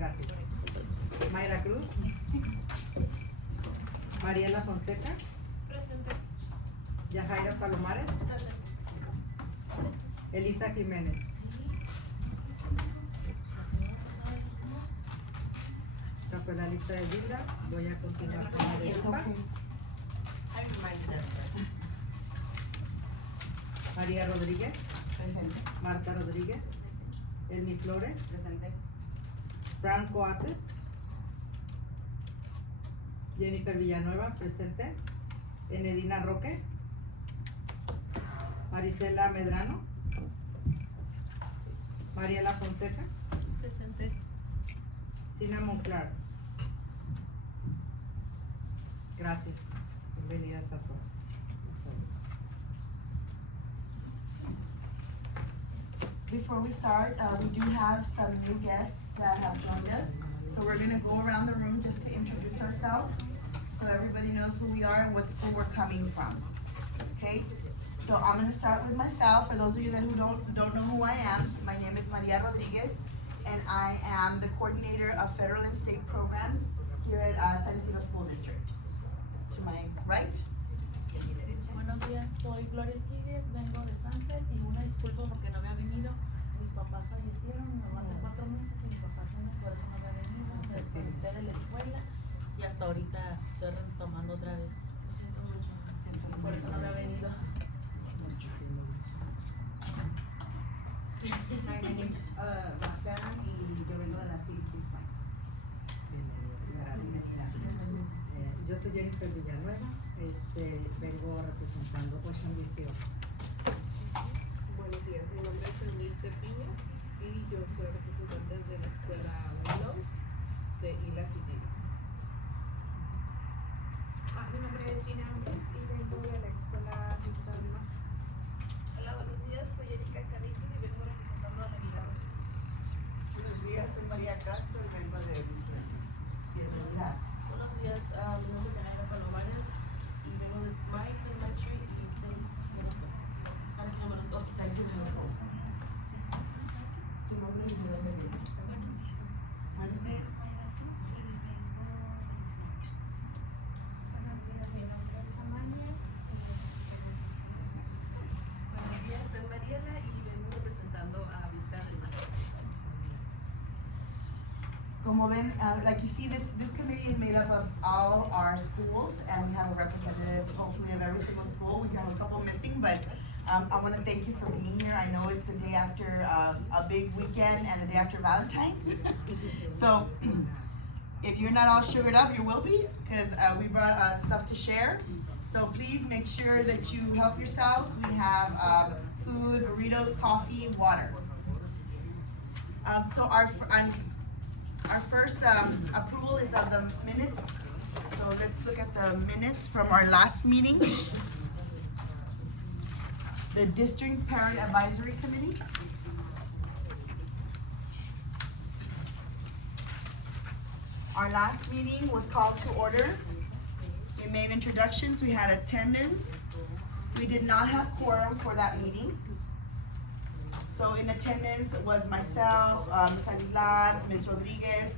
Gracias. Mayra Cruz. Mariela Fonseca. Presente. Yajaira Palomares. Elisa Jiménez. Esta fue la lista de Gilda. Voy a continuar con la de DPAC. María Rodríguez. Presente. Marta Rodríguez. Elmi Flores. Presente. Franco Ates. Jennifer Villanueva, presente. Enedina Roque. Marisela Medrano. Mariela Fonseca. Presente. Sina Monclar. Gracias. Bienvenidas a todos. Before we start, we do have some new guests that have joined us. So we're gonna go around the room just to introduce ourselves, so everybody knows who we are and what school we're coming from, okay? So I'm gonna start with myself. For those of you that who don't know who I am, my name is Maria Rodriguez, and I am the coordinator of federal and state programs here at San Ysidro School District. To my right. Buenos días, soy Gloria Esquives, vengo de Sunset y una disculpa porque no había venido. Mis papás fallecieron, mi mamá hace 4 meses y mis papás por eso no había venido. Me desconecté de la escuela y hasta ahorita estoy retomando otra vez. Lo siento mucho. Por eso no había venido. Hi, my name is Roxanne y yo vengo de la CISPA. Gracias. Yo soy Jennifer Villanueva. Vengo representando Ocean District. Buenos días, mi nombre es Emilce Piña y yo soy representante de la escuela Willow de ELAC. Mi nombre es Gina Andrés y vengo de la escuela Vista del Mar. Hola, buenos días, soy Erika Carrillo y vengo representando a la Mirada. Buenos días, soy María Castro y vengo de Bienvenidas. Buenos días, mi nombre es Yajaira Palomares y vengo de Smite Elementary y 6 números 2. Su nombre y de dónde viene. Buenos días. Buenos días. Es Mayra Cruz y vengo de Buenos días, mi nombre es Amania Buenos días, soy Mariela y vengo representando a Vista del Mar. Como ven, like you see, this committee is made up of all our schools, and we have a representative, hopefully, of every single school. We have a couple missing, but I want to thank you for being here. I know it's the day after a big weekend and the day after Valentine's. So if you're not all sugared up, you will be, because we brought stuff to share. So please make sure that you help yourselves. We have food, burritos, coffee, water. So our first approval is of the minutes. So let's look at the minutes from our last meeting. The District Parent Advisory Committee. Our last meeting was called to order. We made introductions, we had attendance. We did not have quorum for that meeting. So in attendance was myself, Ms. Aguilar, Ms. Rodriguez,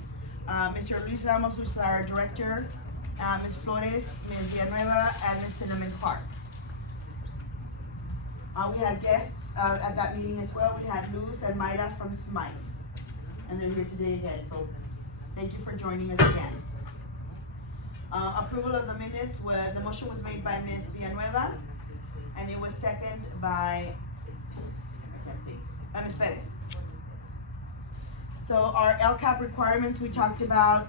Mr. Luis Ramos, who's our director, Ms. Flores, Ms. Villanueva, and Ms. Cinnamon Clark. We had guests at that meeting as well. We had Luz and Mayra from Smythe. And they're here today again, so thank you for joining us again. Approval of the minutes, the motion was made by Ms. Villanueva, and it was seconded by, Ms. Perez. So our LCAP requirements, we talked about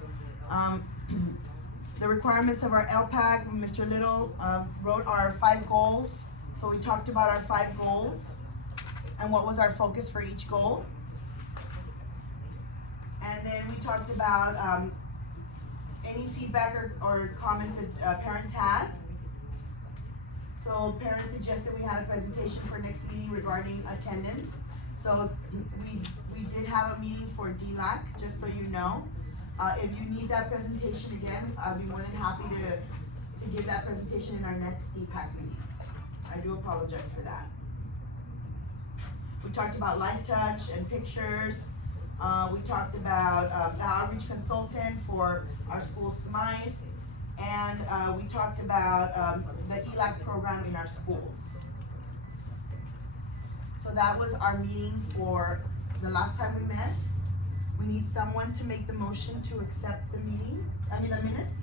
the requirements of our LPAC. Mr. Little wrote our 5 goals. So we talked about our 5 goals and what was our focus for each goal. And then we talked about any feedback or comments that parents had. So parents suggested we had a presentation for next meeting regarding attendance. So we did have a meeting for DPAC, just so you know. If you need that presentation again, I'll be more than happy to give that presentation in our next DPAC meeting. I do apologize for that. We talked about light touch and pictures. We talked about the outreach consultant for our school SMICE, and we talked about the ELAC program in our schools. So that was our meeting for the last time we met. We need someone to make the motion to accept the meeting, the minutes.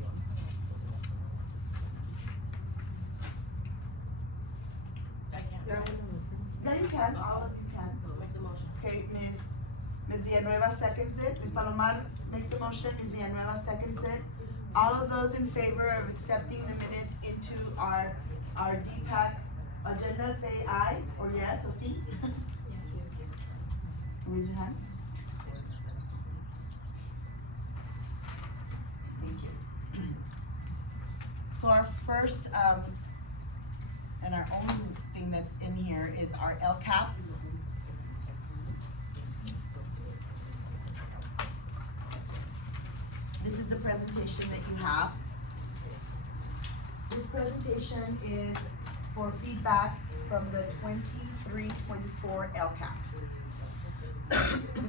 I can't. Yo hago la moción. Yeah, you can, all of you can. Make the motion. Okay, Ms. Villanueva seconds it, Ms. Palomar makes the motion, Ms. Villanueva seconds it. All of those in favor of accepting the minutes into our DPAC agenda, say aye, or yes, or sí? Raise your hand. Thank you. So our first, and our only thing that's in here is our LCAP. This is the presentation that you have. This presentation is for feedback from the 23-24 LCAP.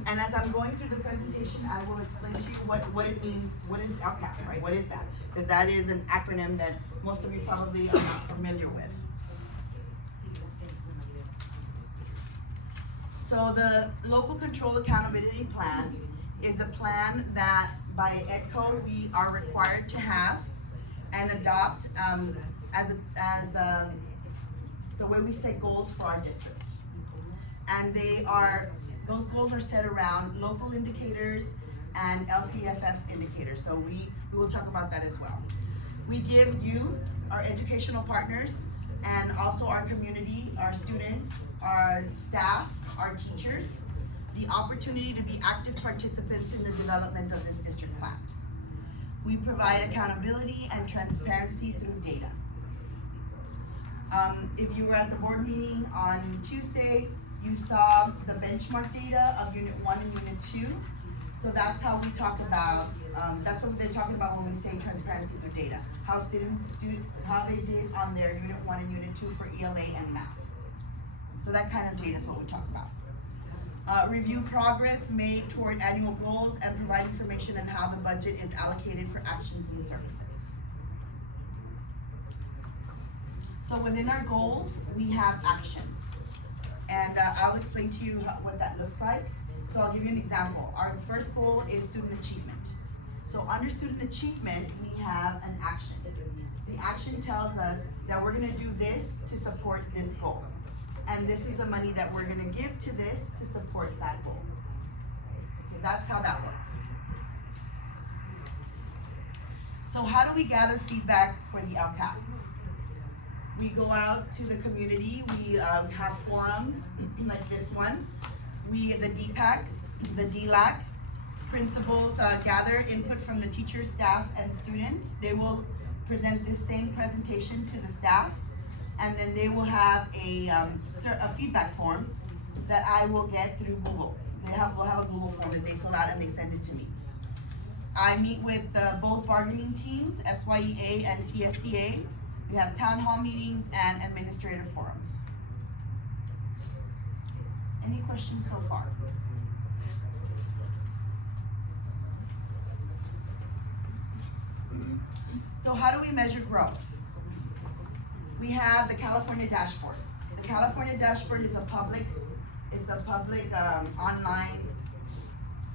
And as I'm going through the presentation, I will explain to you what it means, what is LCAP, right? What is that? Because that is an acronym that most of you probably are not familiar with. So the Local Control Accountability Plan is a plan that by EDCO we are required to have and adopt the way we set goals for our district. And those goals are set around local indicators and LCFF indicators. So we will talk about that as well. We give you, our educational partners, and also our community, our students, our staff, our teachers, the opportunity to be active participants in the development of this district plan. We provide accountability and transparency through data. If you were at the board meeting on Tuesday, you saw the benchmark data of Unit 1 and Unit 2. So that's how we talk about, that's what they're talking about when we say transparency through data. How students how they did on their Unit 1 and Unit 2 for ELA and math. So that kind of data is what we talk about. Review progress made toward annual goals and provide information on how the budget is allocated for actions and services. So within our goals, we have actions. And I'll explain to you what that looks like. So I'll give you an example. Our first goal is student achievement. So under student achievement, we have an action. The action tells us that we're gonna do this to support this goal. And this is the money that we're gonna give to this to support that goal. Okay, that's how that works. So how do we gather feedback for the LCAP? We go out to the community, we have forums like this one. The DPAC, the DLAC, principals gather input from the teachers, staff, and students. They will present this same presentation to the staff, and then they will have a feedback form that I will get through Google. We'll have a Google form that they fill out and they send it to me. I meet with both bargaining teams, SYEA and CSCA. We have town hall meetings and administrative forums. Any questions so far? So how do we measure growth? We have the California dashboard. The California dashboard is a public online,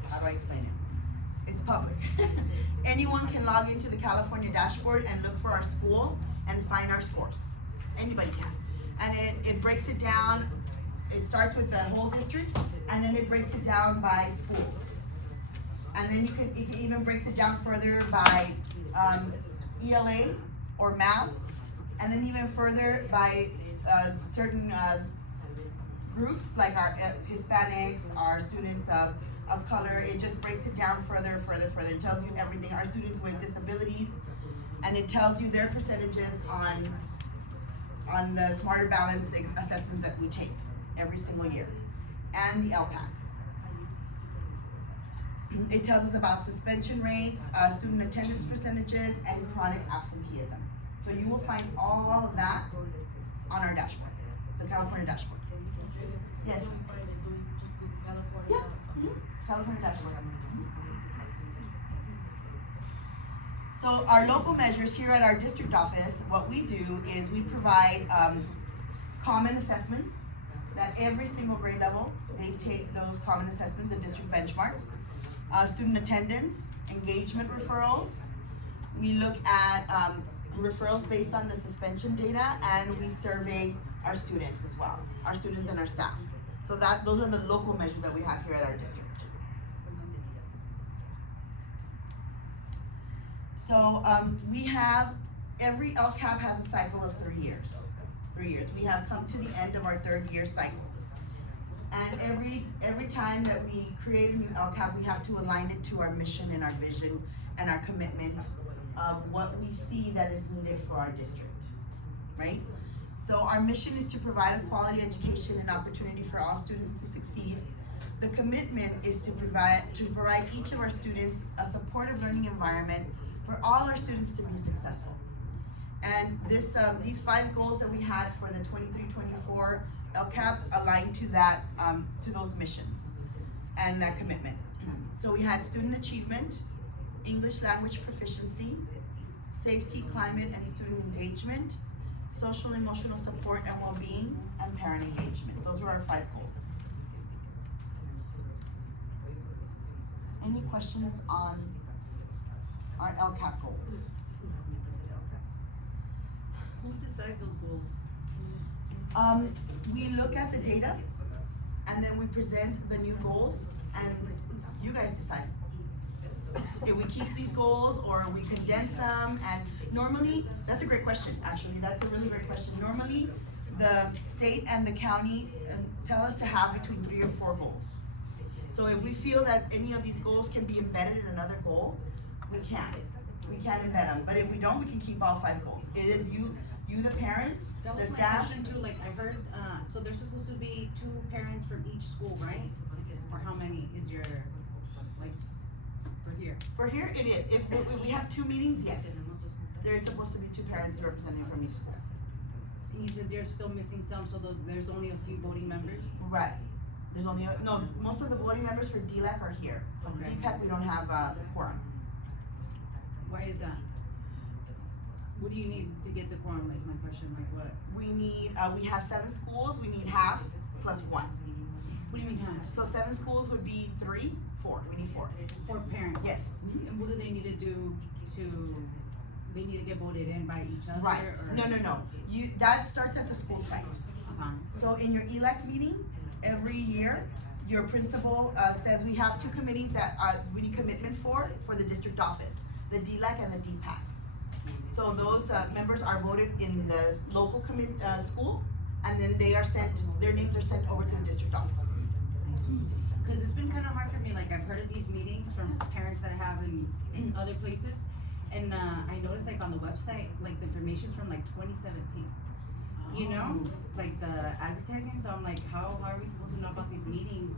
how do I explain it? It's public. Anyone can log into the California dashboard and look for our school and find our scores. Anybody can. And it breaks it down. It starts with the whole district, and then it breaks it down by schools. And then it even breaks it down further by ELA or math, and then even further by certain groups like our Hispanics, our students of color. It just breaks it down further. It tells you everything. Our students with disabilities, and it tells you their percentages on the Smarter Balance assessments that we take every single year, and the LPAC. It tells us about suspension rates, student attendance percentages, and chronic absenteeism. So you will find all of that on our dashboard, the California dashboard. Yes? Yeah. California dashboard. So our local measures here at our district office, what we do is we provide common assessments that every single grade level, they take those common assessments, the district benchmarks, student attendance, engagement referrals. We look at referrals based on the suspension data, and we survey our students as well, our students and our staff. So those are the local measures that we have here at our district. So we have, every LCAP has a cycle of 3 years. 3 years. We have come to the end of our 3rd year cycle. And every time that we create a new LCAP, we have to align it to our mission and our vision and our commitment of what we see that is needed for our district, right? So our mission is to provide a quality education and opportunity for all students to succeed. The commitment is to provide each of our students a supportive learning environment for all our students to be successful. And these 5 goals that we had for the 23-24 LCAP align to that, to those missions and that commitment. So we had student achievement, English language proficiency, safety, climate, and student engagement, social and emotional support and well-being, and parent engagement. Those were our 5 goals. Any questions on our LCAP goals? Who decides those goals? We look at the data, and then we present the new goals, and you guys decide. If we keep these goals or we condense them, and normally, that's a great question, actually, that's a really great question. Normally, the state and the county tell us to have between 3 or 4 goals. So if we feel that any of these goals can be embedded in another goal, we can embed them, but if we don't, we can keep all 5 goals. It is you the parents, That the was my staff. question too, like I heard, so there's supposed to be 2 parents from each school, right? Or how many is your, like, for here? For here, it is, if we have 2 meetings, yes. There's supposed to be 2 parents representing from each school. And you said there's still missing some, so there's only a few voting members? Right. There's only, most of the voting members for DPAC are here. Okay. DPAC, we don't have the quorum. Why is that? What do you need to get the quorum, like my question, like what? We need, we have 7 schools, we need half plus 1. What do you mean half? So 7 schools would be 3, 4, we need 4. 4 parents? Yes. And what do they need to do they need to get voted in by each other? Right, Or? no. That starts at the school site. Uh-huh. So in your ELAC meeting, every year, your principal says we have 2 committees that we need commitment for the district office, the DLAC and the DPAC. So those members are voted in the local school, and then they are sent, their names are sent over to the district office. Cause it's been kinda hard for me, like I've heard of these meetings from parents that I have in other places, and I noticed like on the website, like the information's from like 2017. You know, like the advertising, so I'm like, how are we supposed to know about these meetings?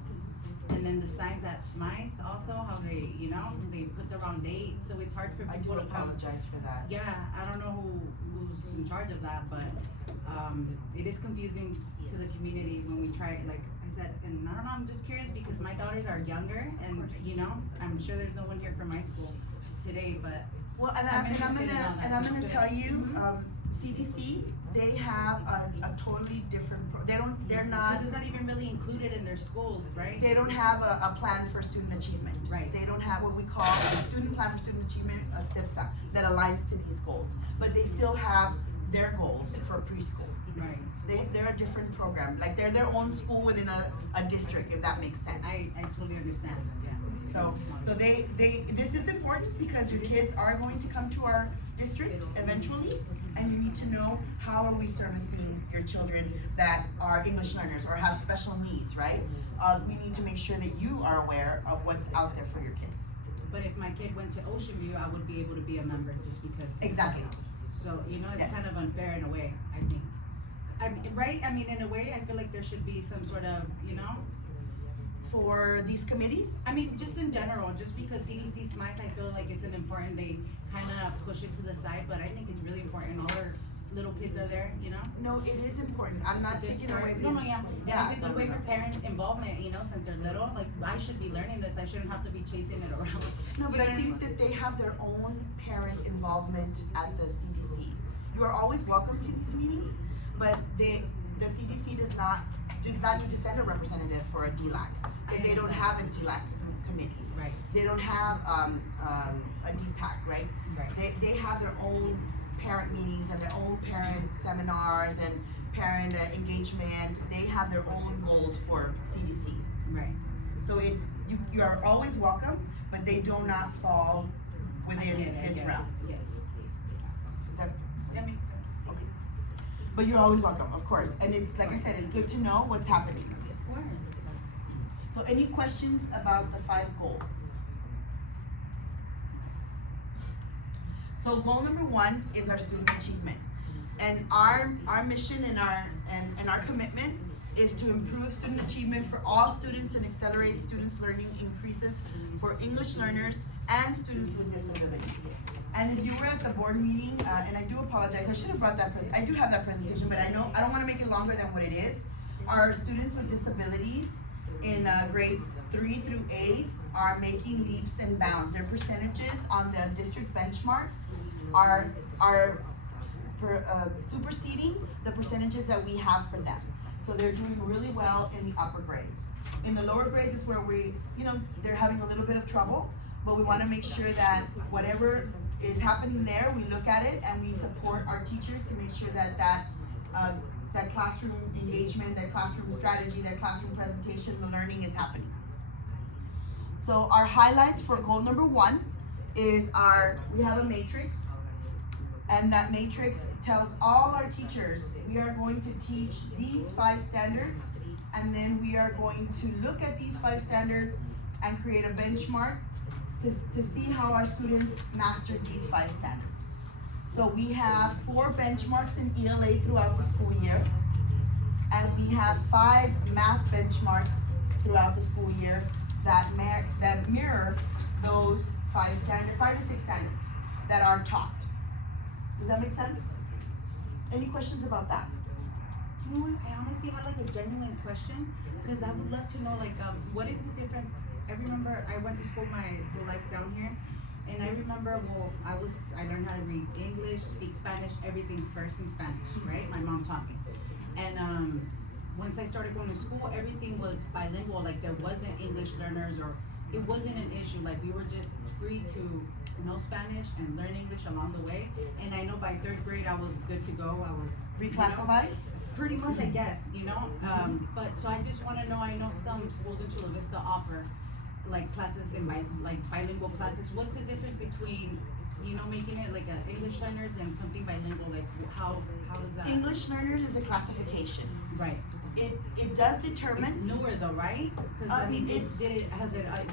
And then the signs at Smythe also, how they, they put the wrong date, so it's hard for I do people to come. apologize for that. Yeah, I don't know who's in charge of that, but it is confusing to the community when we try, like I said, and I don't know, I'm just curious because my daughters are younger, and I'm sure there's no one here from my school today, but Well, I'm interested in all that. I'm gonna tell you, Mhm. CDC, they have a totally different, they're not, because it's not even really included in their schools, right? they don't have a plan for student achievement. Right. They don't have what we call a student plan for student achievement, a SIPSA, that aligns to these goals. But they still have their goals for preschool. Right. They're a different program, like they're their own school within a district, if that makes sense. I totally understand, yeah. So this is important because your kids are going to come to our district eventually, and you need to know how are we servicing your children that are English learners or have special needs, right? We need to make sure that you are aware of what's out there for your kids. But if my kid went to Ocean View, I would be able to be a member just because. Exactly. So, it's Yes. kind of unfair in a way, I think. Right, I mean, in a way, I feel like there should be some sort of, For these committees, I mean, just in general, just because CDC Smythe, I feel like it's an important, they kind of push it to the side, but I think it's really important, all little kids are there, you know? No, it is important. I'm not Just taking start- away the. No, yeah. Yeah. It's a good way for parent involvement, you know, since they're little, like, I should be learning this, I shouldn't have to be chasing it around. No, but You know I what think that they have their own parent involvement at the CDC. You are always welcome to these meetings, but the CDC does not need to send a representative for a DLAC, because they don't have an ELAC committee. Right. They don't have, a DPAC, right? Right. They have their own parent meetings and their own parent seminars and parent engagement. They have their own goals for CDC. Right. So you are always welcome, but they do not fall I within get it, I this get it, realm. yeah. That- That makes sense. okay. But you're always welcome, of course, and it's, like I said, it's good to know what's happening. Of course. So any questions about the 5 goals? So goal number 1 is our student achievement. And our mission and our commitment is to improve student achievement for all students and accelerate students' learning increases for English learners and students with disabilities. And if you were at the board meeting, and I do apologize, I should have brought that, I do have that presentation, but I don't wanna make it longer than what it is. Our students with disabilities in grades 3 through 8 are making leaps and bounds. Their percentages on the district benchmarks are superseding the percentages that we have for them. So they're doing really well in the upper grades. In the lower grades is where they're having a little bit of trouble, but we wanna make sure that whatever is happening there, we look at it and we support our teachers to make sure that classroom engagement, that classroom strategy, that classroom presentation, the learning is happening. So our highlights for goal number 1 is we have a matrix, and that matrix tells all our teachers, we are going to teach these 5 standards, and then we are going to look at these 5 standards and create a benchmark to see how our students mastered these 5 standards. So we have 4 benchmarks in ELA throughout the school year, and we have 5 math benchmarks throughout the school year that mirror those 5 to 6 standards that are taught. Does that make sense? Any questions about that? You know what, I honestly have like a genuine question, because I would love to know, like, what is the difference? I remember I went to school my whole life down here, and I remember, I learned how to read English, speak Spanish, everything first in Spanish, right? My mom taught me. And once I started going to school, everything was bilingual, like there wasn't English learners, or it wasn't an issue, like we were just free to know Spanish and learn English along the way. And I know by 3rd grade I was good to go, I was Reclassified? pretty much, I guess, you know? But so I just wanna know, I know some schools in Chula Vista offer like classes in bilingual classes. What's the difference between, making it like a English learners and something bilingual? Like how is that? English learners is a classification. Right. It does It's determine, newer though, right? Cause I mean, has it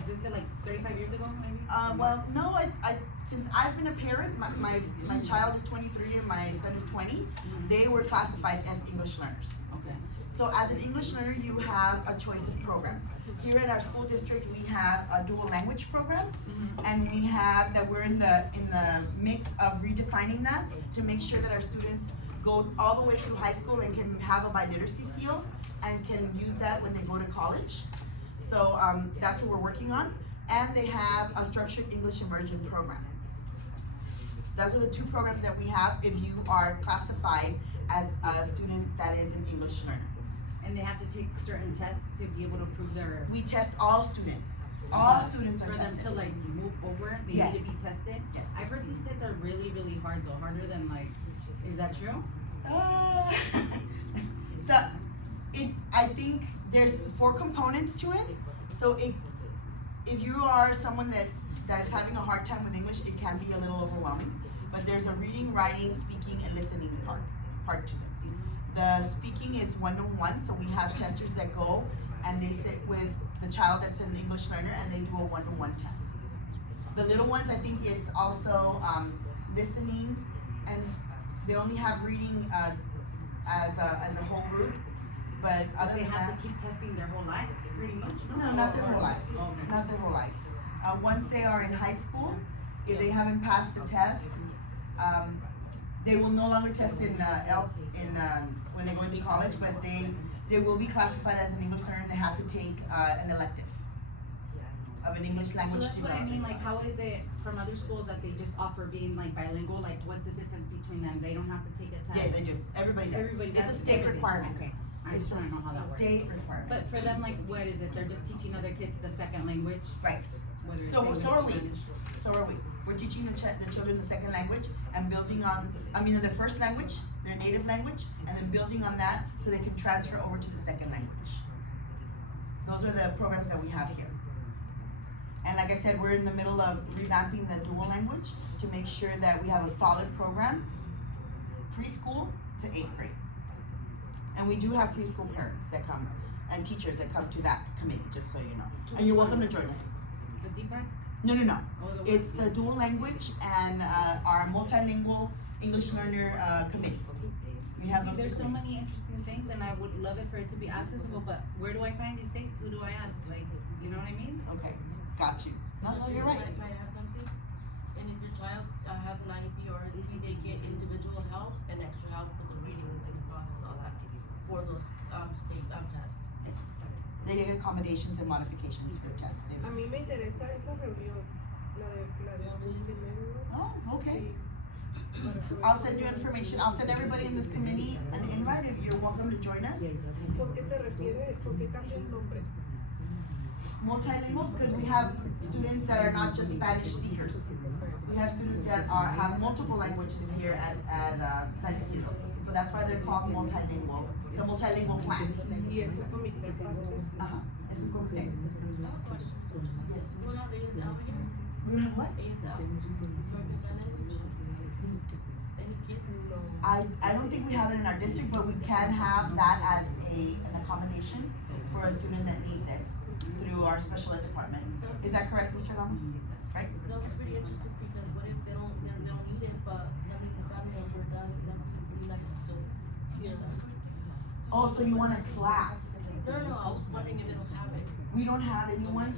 existed like 35 years ago, maybe? well, no, since I've been a parent, my child is 23 and my son is 20, they were classified as English learners. Okay. So as an English learner, you have a choice of programs. Here in our school district, we have a dual language program, and we're in the mix of redefining that to make sure that our students go all the way through high school and can have a biliteracy seal and can use that when they go to college. So that's what we're working on. And they have a structured English immersion program. Those are the 2 programs that we have if you are classified as a student that is an English learner. And they have to take certain tests to be able to prove their. We test all students. All students are for tested. them to like move over, they Yes. need to be tested. Yes. I've heard these tests are really, really hard though, harder than like, is that true? So I think there's 4 components to it. So if you are someone that is having a hard time with English, it can be a little overwhelming. But there's a reading, writing, speaking, and listening part to it. The speaking is 1-to-1, so we have testers that go and they sit with the child that's an English learner and they do a 1-to-1 test. The little ones, I think it's also listening, and they only have reading as a whole group. But other They than have that, to keep testing their whole life, pretty much? no, not their whole life. Okay. Not their whole life. Once they are in high school, if they haven't passed the test, They will no longer test in, when they go into college, but they will be classified as an English learner and they have to take, an elective of an English So language that's what I development. mean, like, how is it from other schools that they just offer being like bilingual, like, what's the difference between them? They don't have to take a test? Yeah, they do, everybody does. Everybody It's a does? state requirement. Okay, I It's just wanna know how that a works. state requirement. But for them, like, what is it? They're just teaching other kids the second language, Right, whether it's so, English, so are we, Spanish? so are we. We're teaching the children the second language and building on, their first language, their native language, and then building on that so they can transfer over to the second language. Those are the programs that we have here. And like I said, we're in the middle of revamping the dual language to make sure that we have a solid program, preschool to 8th grade. And we do have preschool parents that come, and teachers that come to that committee, just so you know. And you're welcome to join us. The DPAC? No, no, no. Oh, the It's the dual language and, our multilingual English learner, committee. We have those two There's so committees. many interesting things, and I would love it for it to be accessible, but where do I find these dates? Who do I ask? Like, you know what I mean? Okay, got you. No, you're right. May I add something? And if your child has an IEP or SP, they get individual help and extra help with the reading and the process, all that, for those, state, tests. Yes. They get accommodations and modifications for tests. A mí me interesa esa reunión, la de multimedia. Oh, okay. Sí, para saber I'll send cómo- you information. I'll send everybody in this committee an invite if you're welcome to join us. ¿Por qué se refiere? ¿Por qué cambia el nombre? Multilingual, because we have students that are not just Spanish speakers. We have students that have multiple languages here at San Ysidro. So that's why they're called multilingual. It's a multilingual plan. Y es un comité aparte. Es un comité. I have a question. Yes. We don't have ASL here? We don't have what? ASL, American Sign Language? Any kids? No. I don't think we have it in our district, but we can have that as an accommodation for a student that needs it through our special ed department. Is that correct, Mr. Ramos? Right? That was pretty interesting because what if they don't need it, but somebody in the family member does, that was really nice to teach them. Oh, so you want a class? No, I was wondering if they don't have it. We don't have anyone,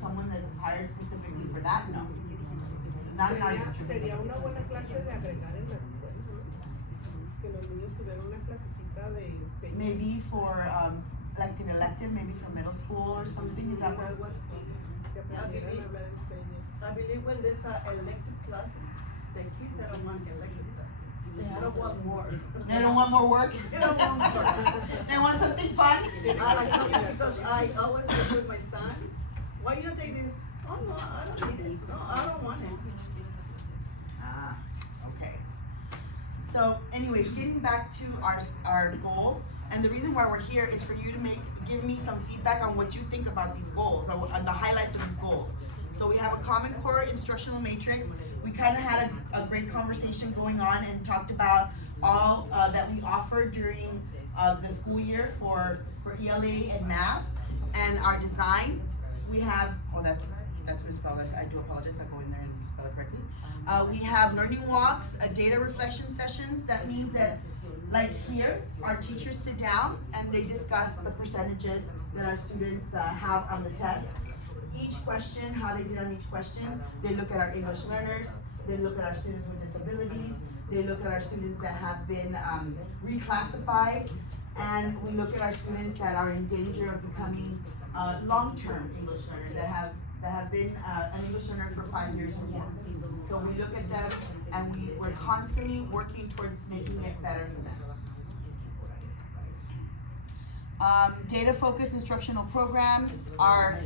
someone that's hired specifically for that, no. Not in our district. Sería una buena clase de agregar en la escuela, ¿no? Que los niños tuvieran una clasecita de señas. Maybe for, like an elective, maybe for middle school or something, is that what? Algo así, que aprendieran a hablar en señas. I believe when there's elective classes, the kids that don't want elective classes. They They have don't want more. They don't want more work? They don't want more. They want something fun? I tell you because I always say with my son, why you don't take this? Oh no, I don't need it. No, I don't want it. Ah, okay. So anyways, getting back to our goal, and the reason why we're here is for you to give me some feedback on what you think about these goals, or on the highlights of these goals. So we have a Common Core instructional matrix. We kind of had a great conversation going on and talked about all that we offer during the school year for ELA and math, and our design. We have, that's misspelled, I do apologize, I'll go in there and spell it correctly. We have learning walks, data reflection sessions. That means that, like here, our teachers sit down and they discuss the percentages that our students have on the test. Each question, how they did on each question. They look at our English learners, they look at our students with disabilities, they look at our students that have been reclassified, and we look at our students that are in danger of becoming long-term English learners that have been an English learner for 5 years or more. So we look at them and we're constantly working towards making it better for them. Data-focused instructional programs are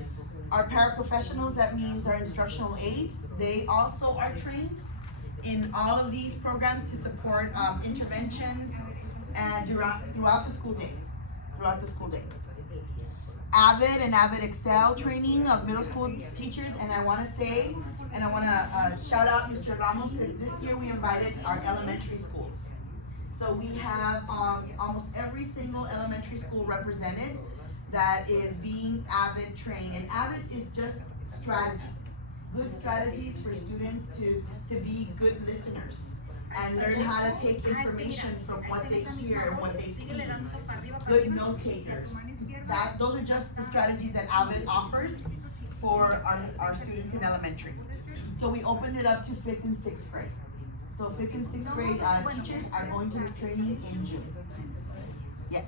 our paraprofessionals, that means our instructional aides. They also are trained in all of these programs to support interventions and throughout the school day. Avid and Avid Excel training of middle school teachers, and I wanna say, and I wanna shout out Mr. Ramos, because this year we invited our elementary schools. So we have almost every single elementary school represented that is being Avid trained, and Avid is just strategies, good strategies for students to be good listeners and learn how to take information from what they hear and what they see. Good note takers. Those are just the strategies that Avid offers for our students in elementary. So we opened it up to 5th and 6th grade. So 5th and 6th grade, teachers are going to this training in June. Yes.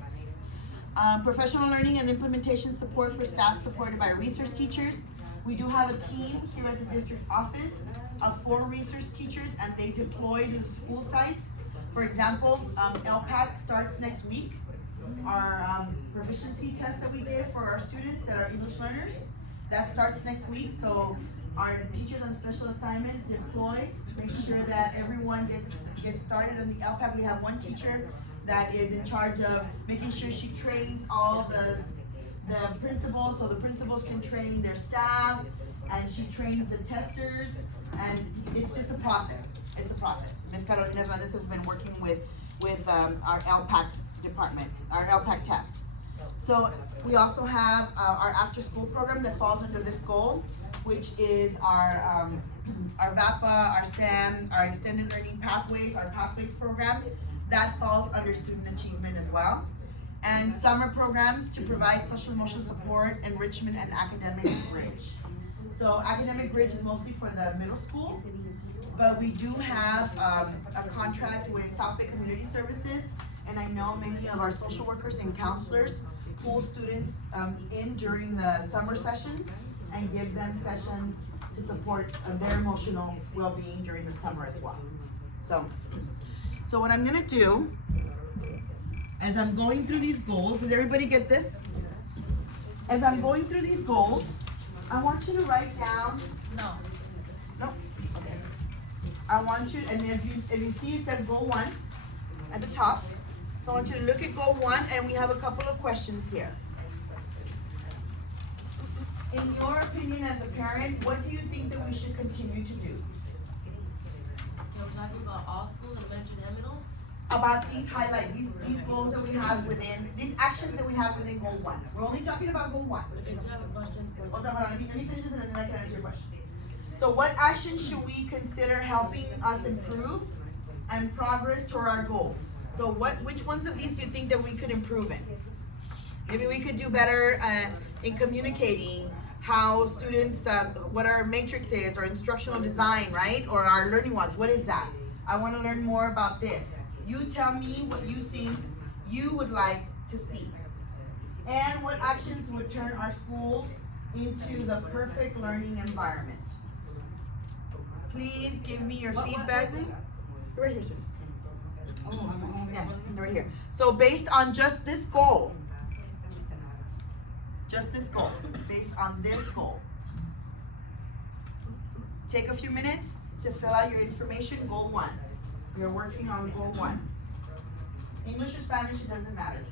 Professional learning and implementation support for staff supported by resource teachers. We do have a team here at the district office of 4 resource teachers, and they deploy to the school sites. For example, ELAC starts next week. Our proficiency test that we give for our students that are English learners, that starts next week. So our teachers on special assignment deploy, make sure that everyone gets started on the ELAC. We have one teacher that is in charge of making sure she trains all the principals, so the principals can train their staff, and she trains the testers, and it's just a process. It's a process. Ms. Carolina Hernandez has been working with our ELAC department, our ELAC test. So we also have our after-school program that falls under this goal, which is our VAPA, our STEM, our extended learning pathways, our pathways program. That falls under student achievement as well. And summer programs to provide social emotional support, enrichment, and academic bridge. So academic bridge is mostly for the middle school, but we do have a contract with South Bay Community Services, and I know many of our social workers and counselors pull students in during the summer sessions and give them sessions to support their emotional well-being during the summer as well. So what I'm gonna do, as I'm going through these goals, does everybody get this? As I'm going through these goals, I want you to write down. No. No? Okay. I want you, and if you see it says goal 1 at the top, so I want you to look at goal 1, and we have a couple of questions here. In your opinion as a parent, what do you think that we should continue to do? We're talking about all schools, elementary and middle. About these these goals that we have within, these actions that we have within goal 1. We're only talking about goal 1. I do have a question for Hold on, let me finish this and then I can answer your question. So what actions should we consider helping us improve and progress toward our goals? So which ones of these do you think that we could improve in? Maybe we could do better in communicating how students, what our matrix is, or instructional design, right? Or our learning ones, what is that? I want to learn more about this. You tell me what you think you would like to see. And what actions would turn our schools into the perfect learning environment. Please give me your feedback. Right here, sir. Yeah, right here. So based on just this goal, based on this goal, take a few minutes to fill out your information, goal 1. You're working on goal 1. English or Spanish, it doesn't matter.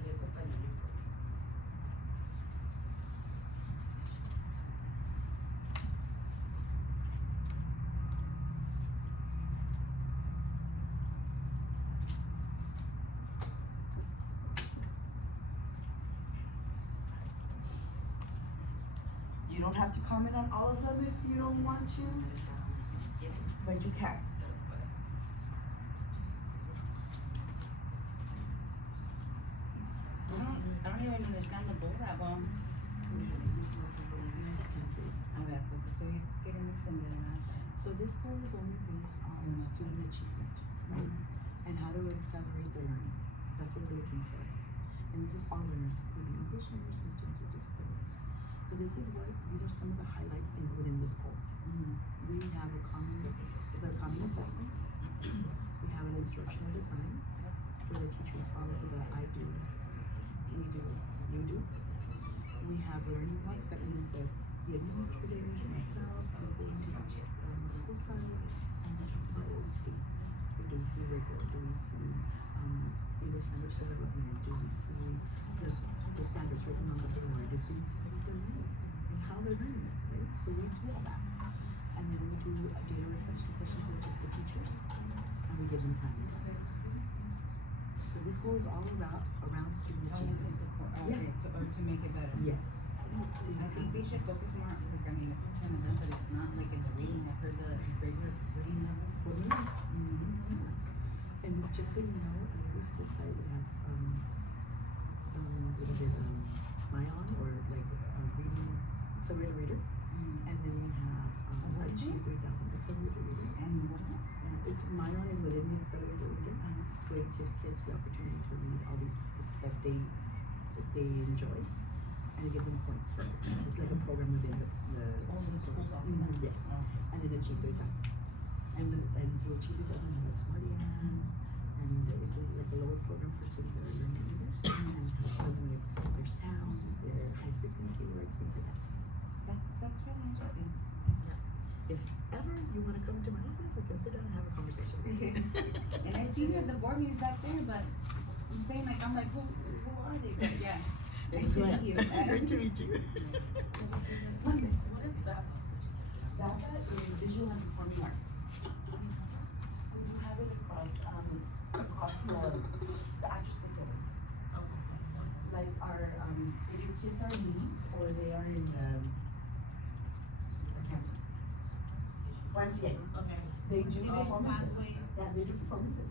You don't have to comment on all of them if you don't want to, but you can. I don't even understand the goal that well. A ver, pues estoy queriendo entender más. So this goal is only based on student achievement, right? And how to accelerate their learning. That's what we're looking for. And this is all learners, including English learners and students with disabilities. So these are some of the highlights within this goal. We have the common assessments. We have an instructional design where the teachers follow the I do, we do, you do. We have learning blocks. That means that the administrators, myself, are going to the school site and we talk about what we see. Do we see rigor? Do we see English language development? Do we see the standards written on the board? Do students see what they're learning and how they're learning it, right? So we do all that. And then we do data reflection sessions with just the teachers and we give them time. So this goal is all around student How we can achievement. support, Yeah. okay, to make it better. Yes. I think they should focus more, like, I mean, it's kind of done, but it's not like in the reading, I've heard the regular reading level. And just so you know, every school site would have what is it, Mayon or like reading, it's a reader, and then we have Achieve 3000, it's a reader. And what else? And it's minor is within the accelerated reading. So it gives kids the opportunity to read all these books that they enjoy, and it gives them points for it. It's like a program within the All the schools offer that. Yes, and then achieve their task. And to achieve it doesn't have like smarty hands, and it's like a lower program for students that are learning English, and helps them with their sounds, their high frequency words, things like that. That's really interesting. If ever you want to come to my office, we can sit down and have a conversation. And I see the board meetings back there, but I'm saying like, I'm like, who are they? But yeah. Nice to meet you. Great to meet you. What is that? DPAC is visual and performing arts. We do have it across the actors performance. Like our, if your kids are in lead or they are in, I can't, YMCA, Okay. they do Oh, performances. pathway. Yeah, they do performances.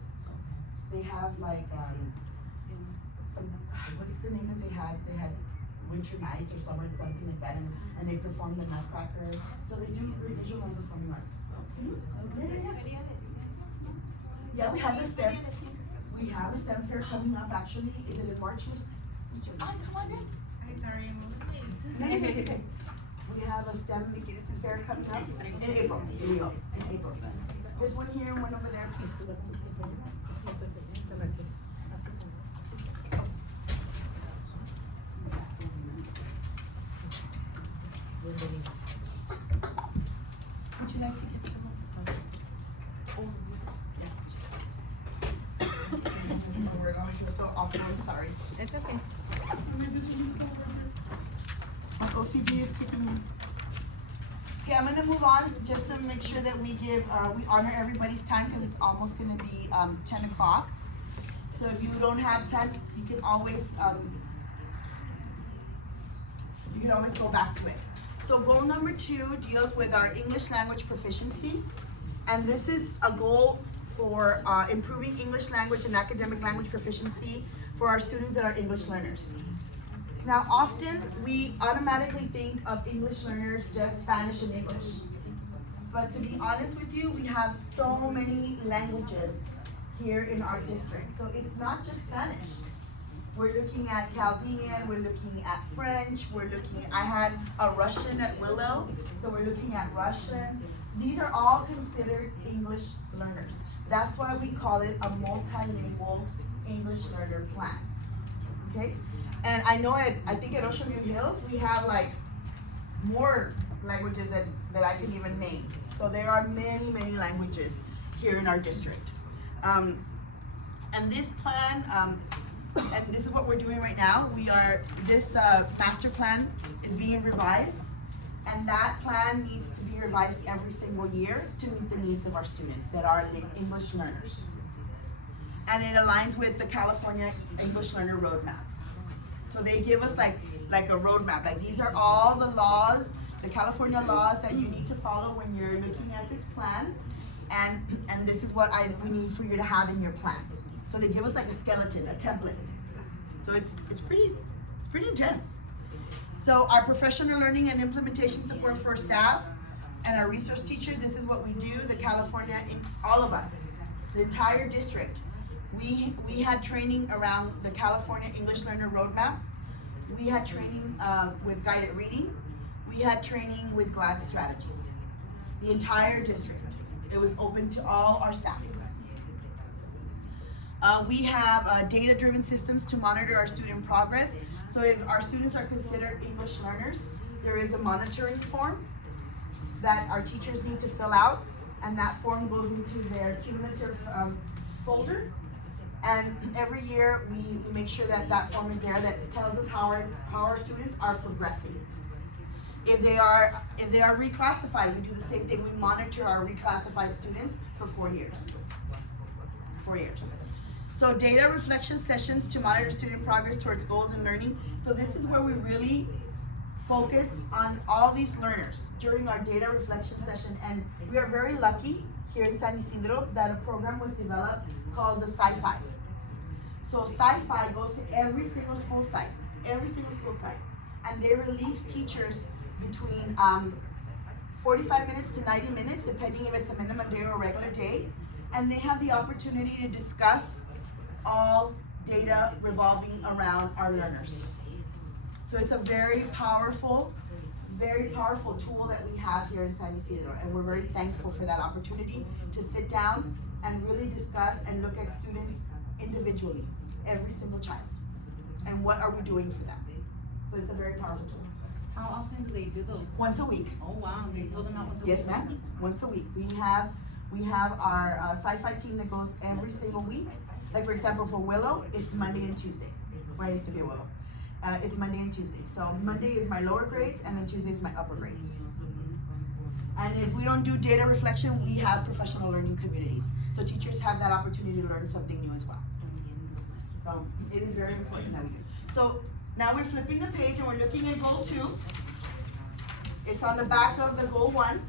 They have like, what is the name that they had? They had winter nights or summer, something like that, and they perform the Nutcracker. So they do visual and performing arts. Yeah, we have the STEM. We have a STEM fair coming up actually. Is it in March, Mr. Khan, come on in. I'm sorry, I'm a little late. No, you're okay. We have a STEM fair coming up in April. Here we go, in April. There's one here, one over there, please. Would you like to get some of the I feel so awful, I'm sorry. It's okay. My OCD is kicking in. Okay, I'm gonna move on just to make sure that we give, we honor everybody's time because it's almost gonna be 10 o'clock. So if you don't have time, you can always go back to it. So goal number 2 deals with our English language proficiency. And this is a goal for improving English language and academic language proficiency for our students that are English learners. Now, often we automatically think of English learners just Spanish and English. But to be honest with you, we have so many languages here in our district. So it's not just Spanish. We're looking at Chaldean, we're looking at French, I had a Russian at Willow, so we're looking at Russian. These are all considered English learners. That's why we call it a multilingual English learner plan, okay? And I know I think at Ocean View Hills, we have like more languages that I can even name. So there are many, many languages here in our district. And this plan, and this is what we're doing right now. This master plan is being revised, and that plan needs to be revised every single year to meet the needs of our students that are English learners. And it aligns with the California English Learner Roadmap. So they give us like a roadmap, like these are all the laws, the California laws that you need to follow when you're looking at this plan, and this is what we need for you to have in your plan. So they give us like a skeleton, a template. So it's pretty intense. So our professional learning and implementation support for staff and our resource teachers, this is what we do, the California, all of us, the entire district. We had training around the California English Learner Roadmap. We had training with guided reading. We had training with GLAD strategies. The entire district. It was open to all our staff. We have data-driven systems to monitor our student progress. So if our students are considered English learners, there is a monitoring form that our teachers need to fill out, and that form goes into their cumulative folder. And every year we make sure that form is there that tells us how our students are progressing. If they are reclassified, we do the same thing. We monitor our reclassified students for 4 years. 4 years. So data reflection sessions to monitor student progress towards goals and learning. So this is where we really focus on all these learners during our data reflection session. And we are very lucky here in San Ysidro that a program was developed called the Sci-Fi. So Sci-Fi goes to every single school site. And they release teachers between 45 minutes to 90 minutes, depending if it's a minimum day or a regular day, and they have the opportunity to discuss all data revolving around our learners. So it's a very powerful tool that we have here in San Ysidro, and we're very thankful for that opportunity to sit down and really discuss and look at students individually, every single child, and what are we doing for them. So it's a very powerful tool. How often do they do those? Once a week. Oh wow, they pull them out once a week? Yes, ma'am, once a week. We have our sci-fi team that goes every single week. Like for example, for Willow, it's Monday and Tuesday, where I used to be at Willow. It's Monday and Tuesday. So Monday is my lower grades, and then Tuesday is my upper grades. And if we don't do data reflection, we have professional learning communities. So teachers have that opportunity to learn something new as well. So it is very important that we do. So now we're flipping the page and we're looking at goal 2. It's on the back of the goal 1.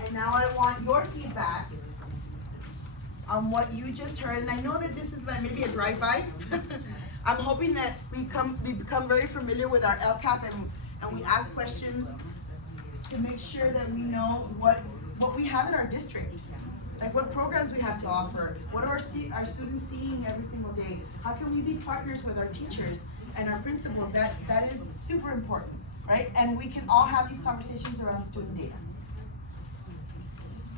And now I want your feedback on what you just heard. And I know that this is like maybe a drive-by. I'm hoping that we become very familiar with our LCAP and we ask questions to make sure that we know what we have in our district. Like what programs we have to offer, what are our students seeing every single day? How can we be partners with our teachers and our principals? That is super important, right? And we can all have these conversations around student data.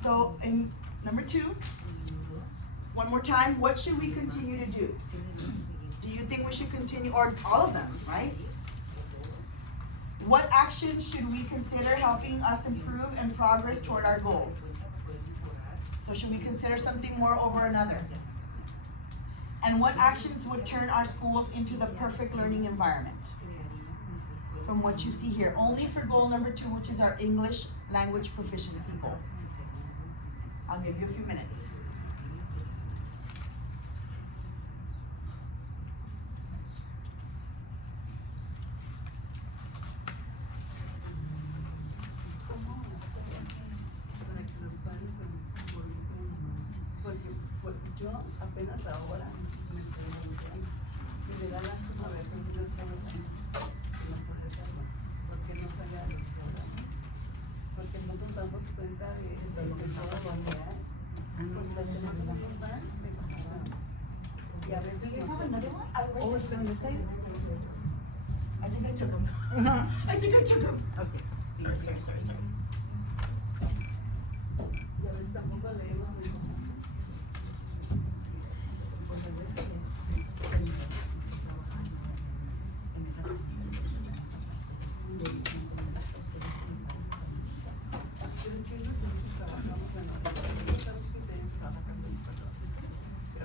So in number 2, one more time, what should we continue to do? Do you think we should continue, or all of them, right? What actions should we consider helping us improve and progress toward our goals? So should we consider something more over another? And what actions would turn our schools into the perfect learning environment? From what you see here, only for goal number 2, which is our English language proficiency goal. I'll give you a few minutes. Porque yo apenas ahora me estoy involucrando. Y me da lástima ver que no estamos en los profesores, porque no salga de los programas. Porque no nos damos cuenta de lo que todo lo que hay. Porque las demás no nos dan de pasar. Y a veces Do you have another one? Oh, it's on the same? I think I took them. Okay. Sorry. Y a veces tampoco leemos muy bien.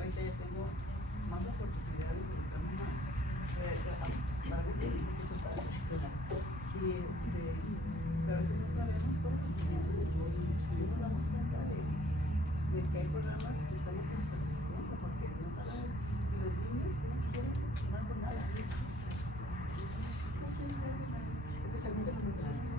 Ahorita ya tengo más oportunidades de entrarme más para que y pero a veces no sabemos cosas y nos damos cuenta de que hay programas que estamos desperdiciando porque no sabemos y los niños no quieren más de nada. No quieren más de nada, especialmente los más grandes.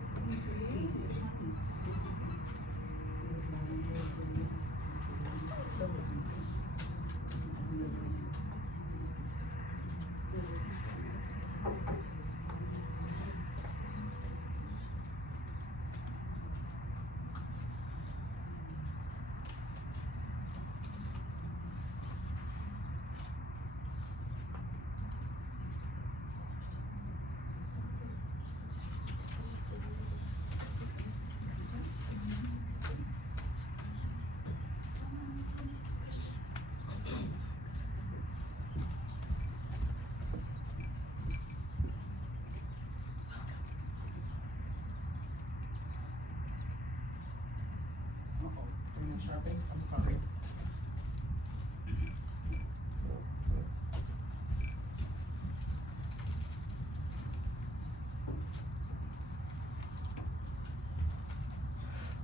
Sharpie, I'm sorry.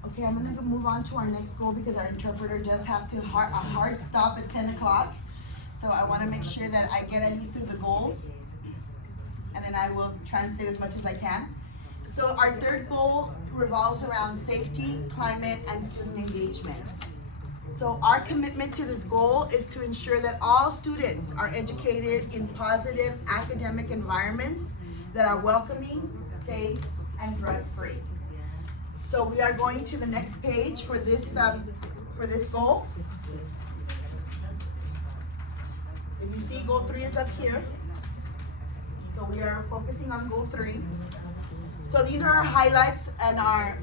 Okay, I'm gonna move on to our next goal because our interpreter does have to a hard stop at 10 o'clock. So I wanna make sure that I get at least through the goals, and then I will translate as much as I can. So our 3rd goal revolves around safety, climate, and student engagement. So our commitment to this goal is to ensure that all students are educated in positive academic environments that are welcoming, safe, and drug-free. So we are going to the next page for this for this goal. If you see, goal 3 is up here. So we are focusing on goal 3. So these are our highlights and our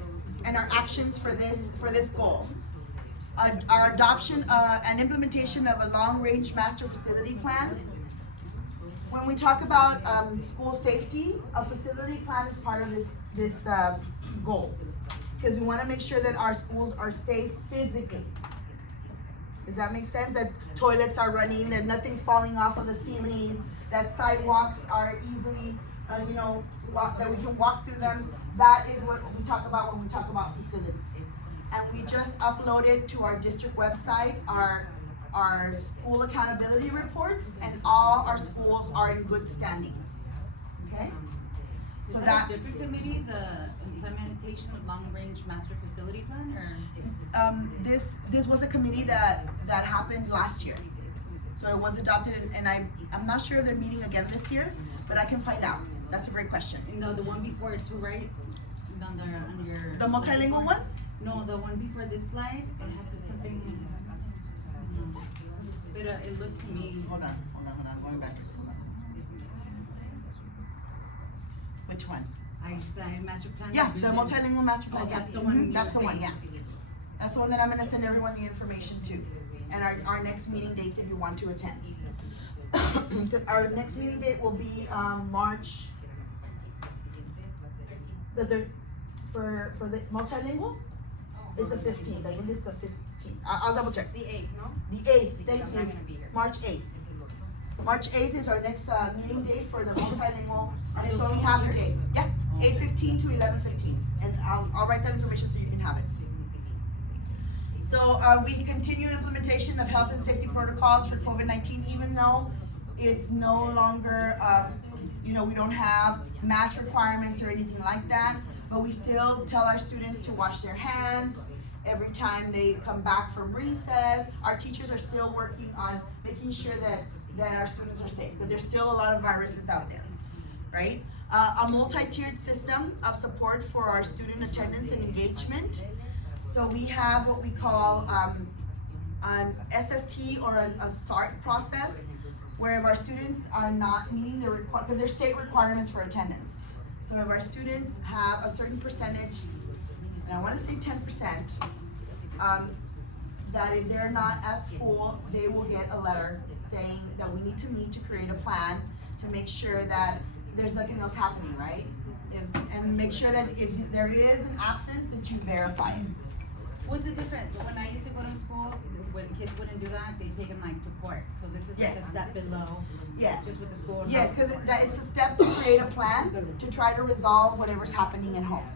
actions for this goal. Our adoption and implementation of a long-range master facility plan. When we talk about school safety, a facility plan is part of this goal, because we want to make sure that our schools are safe physically. Does that make sense? That toilets are running, that nothing's falling off of the ceiling, that sidewalks are easily, that we can walk through them. That is what we talk about when we talk about facilities. And we just uploaded to our district website our school accountability reports, and all our schools are in good standings. Okay? So that different committees, implementation of long-range master facility plan, or? This was a committee that happened last year. So it was adopted, and I'm not sure if they're meeting again this year, but I can find out. That's a great question. No, the one before it too, right? On your. The multilingual one? No, the one before this slide, it had something. But it looked to me. Hold on, going backwards, hold on. Which one? I said master plan. Yeah, the multilingual master plan, Oh, yeah. that's the one. Mhm, that's the one, yeah. That's the one that I'm gonna send everyone the information to. And our next meeting dates if you want to attend. Our next meeting date will be, March. For the multilingual, it's the 15th, I think it's the 15th. I'll double check. The 8th, no? The 8th, thank I'm not you. gonna be here. March 8th. March 8th is our next meeting date for the multilingual, and it's only half a day. Yeah, 8:15 to 11:15, and I'll write that information so you can have it. So we continue implementation of health and safety protocols for COVID-19, even though it's no longer, we don't have mask requirements or anything like that, but we still tell our students to wash their hands every time they come back from recess. Our teachers are still working on making sure that our students are safe, but there's still a lot of viruses out there, right? A multi-tiered system of support for our student attendance and engagement. So we have what we call an SST or a SART process, where if our students are not meeting the because there's state requirements for attendance. So if our students have a certain percentage, and I wanna say 10%, that if they're not at school, they will get a letter saying that we need to meet to create a plan to make sure that there's nothing else happening, right? And make sure that if there is an absence, that you verify it. What's the difference? When I used to go to school, when kids wouldn't do that, they take them like to court. So this is like Yes. a step below. Yes. Just with the school. Yes, because it's a step to create a plan to try to resolve whatever's happening at home.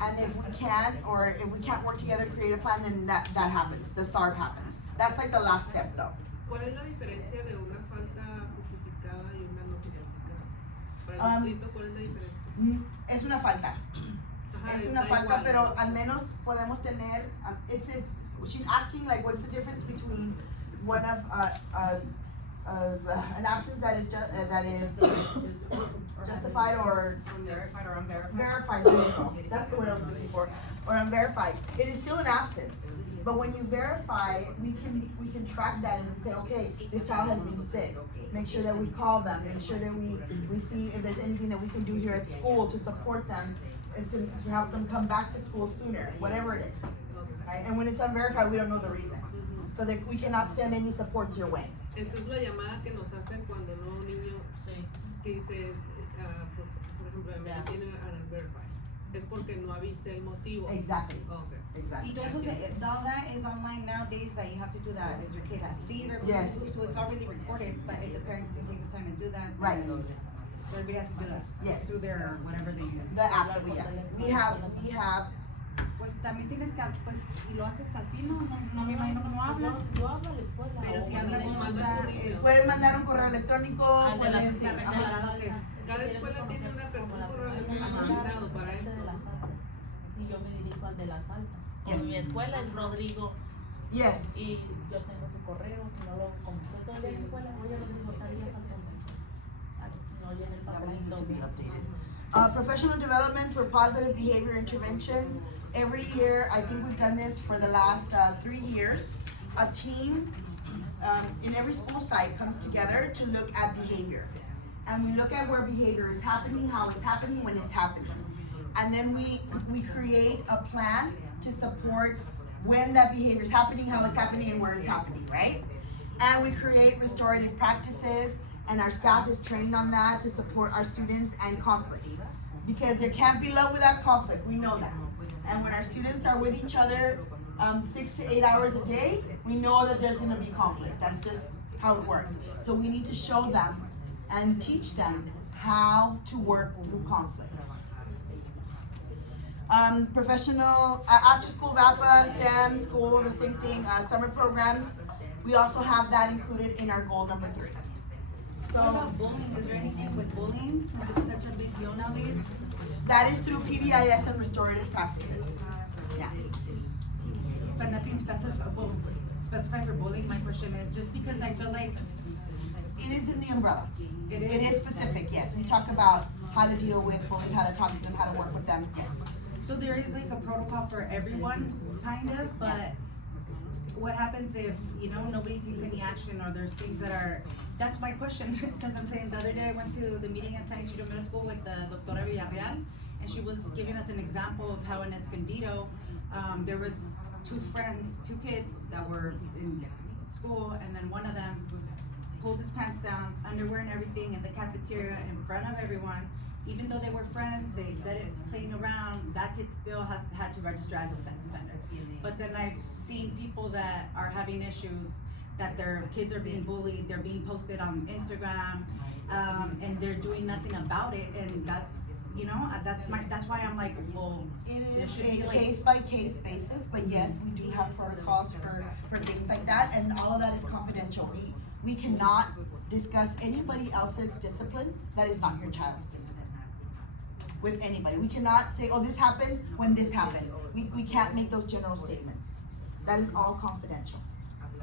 And if we can't, or if we can't work together to create a plan, then that happens, the SARP happens. That's like the last step though. ¿Cuál es la diferencia de una falta justificada y una no justificada? Para el distrito, ¿cuál es la diferencia? Es una falta. Ajá, Es una da falta, igual. pero al menos podemos tener, she's asking like what's the difference between one of, an absence that is justified or Verified or unverified. verified, there you go. That's the word I was looking for, or unverified. It is still an absence, but when you verify, we can track that and say, okay, this child has been sick. Make sure that we call them, make sure that we see if there's anything that we can do here at school to support them and to help them come back to school sooner, whatever it is, right? And when it's unverified, we don't know the reason, so that we cannot send any supports your way. Esta es la llamada que nos hacen cuando no un niño que dice, por ejemplo, Ya. tiene unverified. Es porque no avise el motivo. Exactly, Okay. exactly. Y todo eso, all that is online nowadays, that you have to do that. If your kid has fever, Yes. so it's already recorded, but if the parents didn't take the time to do that. Right. then- So everybody has to do that. Yes. Through their, whatever they use. The app that we have. We have, Pues también tienes que, pues, si lo haces así, no me imagino que no hablan. Yo hablo a la escuela. Pero si hablas no no mandas está, un email. puedes mandar un correo electrónico, Al de la puedes, de la ajá. Ajá, que es. Cada escuela tiene una persona Ajá. asignado para Este de eso. las altas. Y yo me dirijo al de las altas. Como Yes. mi escuela es Rodrigo Yes. y yo tengo su correo, si no lo compré todo el día en la escuela, voy a Rodrigo tal día patrón. No llena el That might need papelito. to be updated. Professional development for positive behavior interventions. Every year, I think we've done this for the last 3 years. A team in every school site comes together to look at behavior. And we look at where behavior is happening, how it's happening, when it's happening. And then we create a plan to support when that behavior is happening, how it's happening, and where it's happening, right? And we create restorative practices, and our staff is trained on that to support our students and conflict. Because there can't be love without conflict, we know that. And when our students are with each other 6 to 8 hours a day, we know that there's gonna be conflict. That's just how it works. So we need to show them and teach them how to work through conflict. Professional, after school VAPA, STEM, school, the same thing, summer programs. We also have that included in our goal number 3. What So about bullying? Is there anything with bullying? Since it's such a big deal nowadays? that is through PBIS and restorative practices. Yeah. But nothing specified for bullying. My question is just because I feel like It is in the umbrella. it It is specific, yes. We talk about how to deal with bullies, how to talk to them, how to work with them, yes. So there is like a protocol for everyone, kind of, but what happens if, nobody takes any action or there's things that are, that's my question, because I'm saying the other day I went to the meeting at San Ysidro Middle School with the Doctora Villarreal, and she was giving us an example of how in Escondido, there was 2 kids that were in school, and then one of them pulled his pants down, underwear and everything in the cafeteria in front of everyone. Even though they were friends, they let it playing around, that kid still had to register as a sex offender. But then I've seen people that are having issues, that their kids are being bullied, they're being posted on Instagram, and they're doing nothing about it, and that's why I'm like, well, It there is should be a like- case by case basis, but yes, we do have protocols for things like that, and all of that is confidential. We cannot discuss anybody else's discipline that is not your child's discipline. With anybody, we cannot say, oh, this happened when this happened. We can't make those general statements. That is all confidential.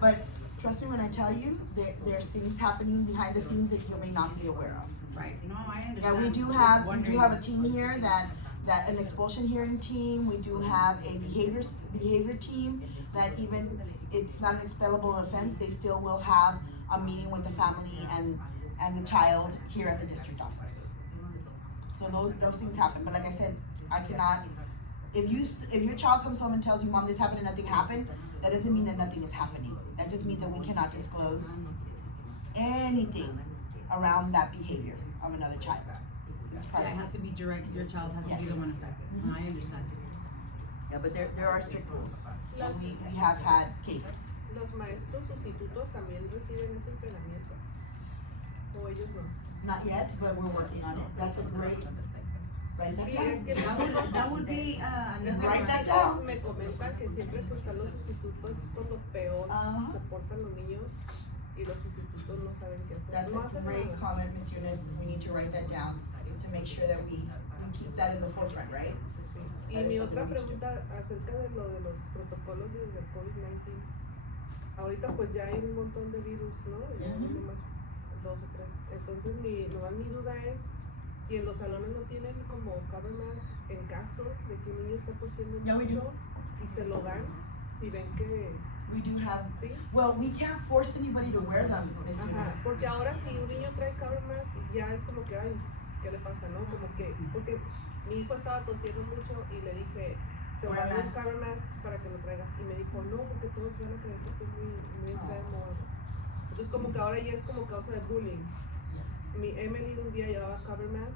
But trust me when I tell you, there's things happening behind the scenes that you may not be aware of. Right, I understand. Yeah, we do have a team here that an expulsion hearing team, we do have a behavior team that even it's not an expellable offense, they still will have a meeting with the family and the child here at the district office. So those things happen, but like I said, I cannot, if your child comes home and tells you, Mom, this happened and nothing happened, that doesn't mean that nothing is happening. That just means that we cannot disclose anything around that behavior of another child. It's Yeah, it privacy. has to be direct, your child has to be the Yes. one affected. Mhm. I understand. Yeah, but there are strict rules. And we have had cases. ¿Los maestros sustitutos también reciben ese entrenamiento? ¿O ellos no? Not yet, but we're working on it. That's a great, write that Sí, es down. que That would be, Write that los down. me comentan que siempre que están los sustitutos es cuando peor Ajá. se portan los niños y los sustitutos no saben qué hacer. That's No a hacen great nada. comment, Ms. Eunice. We need to write that down to make sure that we keep that in the forefront, right? Y That is mi something otra we need to do. pregunta acerca de lo de los protocolos desde el COVID-19. Ahorita pues ya hay un montón de virus, ¿no? Ya no Ujú. nomás 2 o 3. Entonces nomás mi duda es si en los salones no tienen como cover mask en caso de que un niño esté tosiendo Yeah, we do. mucho y se lo dan, si ven que We do have, sí. well, we can't force anybody to wear them, Ms. Ajá, Eunice. porque ahora si un niño trae cover mask ya es como que, ay, ¿qué le pasa, no? Como que, porque mi hijo estaba tosiendo mucho y le dije, te voy a Wear dar un mask. cover mask para que lo traigas. Y me dijo, no, porque todos van a creer que estoy muy enfermo. Entonces como que ahora ya es como causa de bullying. Mi Emily un día llevaba cover mask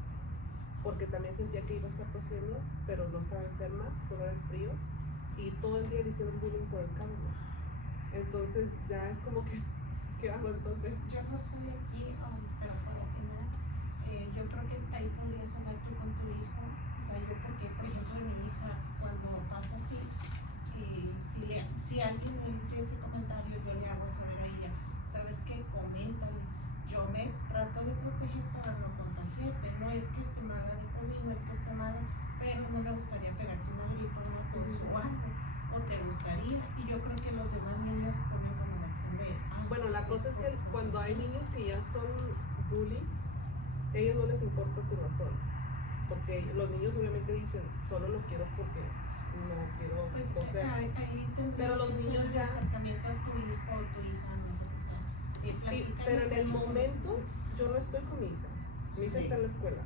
porque también sentía que iba a estar tosiendo, pero no estaba enferma, solo era el frío. Y todo el día le hicieron bullying por el cover mask. Entonces ya es como que, ¿qué hago entonces? Yo no soy de aquí, pero por opinar, yo creo que ahí podrías hablar tú con tu hijo. O sea, yo porque, por ejemplo, mi hija, cuando pasa así, si alguien me dice ese comentario, yo le hago saber a ella, ¿sabes qué? Comentan. Yo me trato de proteger para no contagiarte. No es que esté mala de COVID, no es que esté mala, pero no me gustaría pegarte una gripa, una tos o algo. O te gustaría. Y yo creo que los demás niños ponen como la acción de, Bueno, la cosa es que cuando hay niños que ya son bullies, ellos no les importa tu razón. porque los niños obviamente dicen, solo lo quiero porque no quiero Pues coser. ahí tendrías Pero los que hacer niños el ya- acercamiento a tu hijo o tu hija, no sé, o sea, Sí, platícales pero en el ahí cómo momento se- yo no estoy con mi hija. Mi hija Sí. está en la escuela.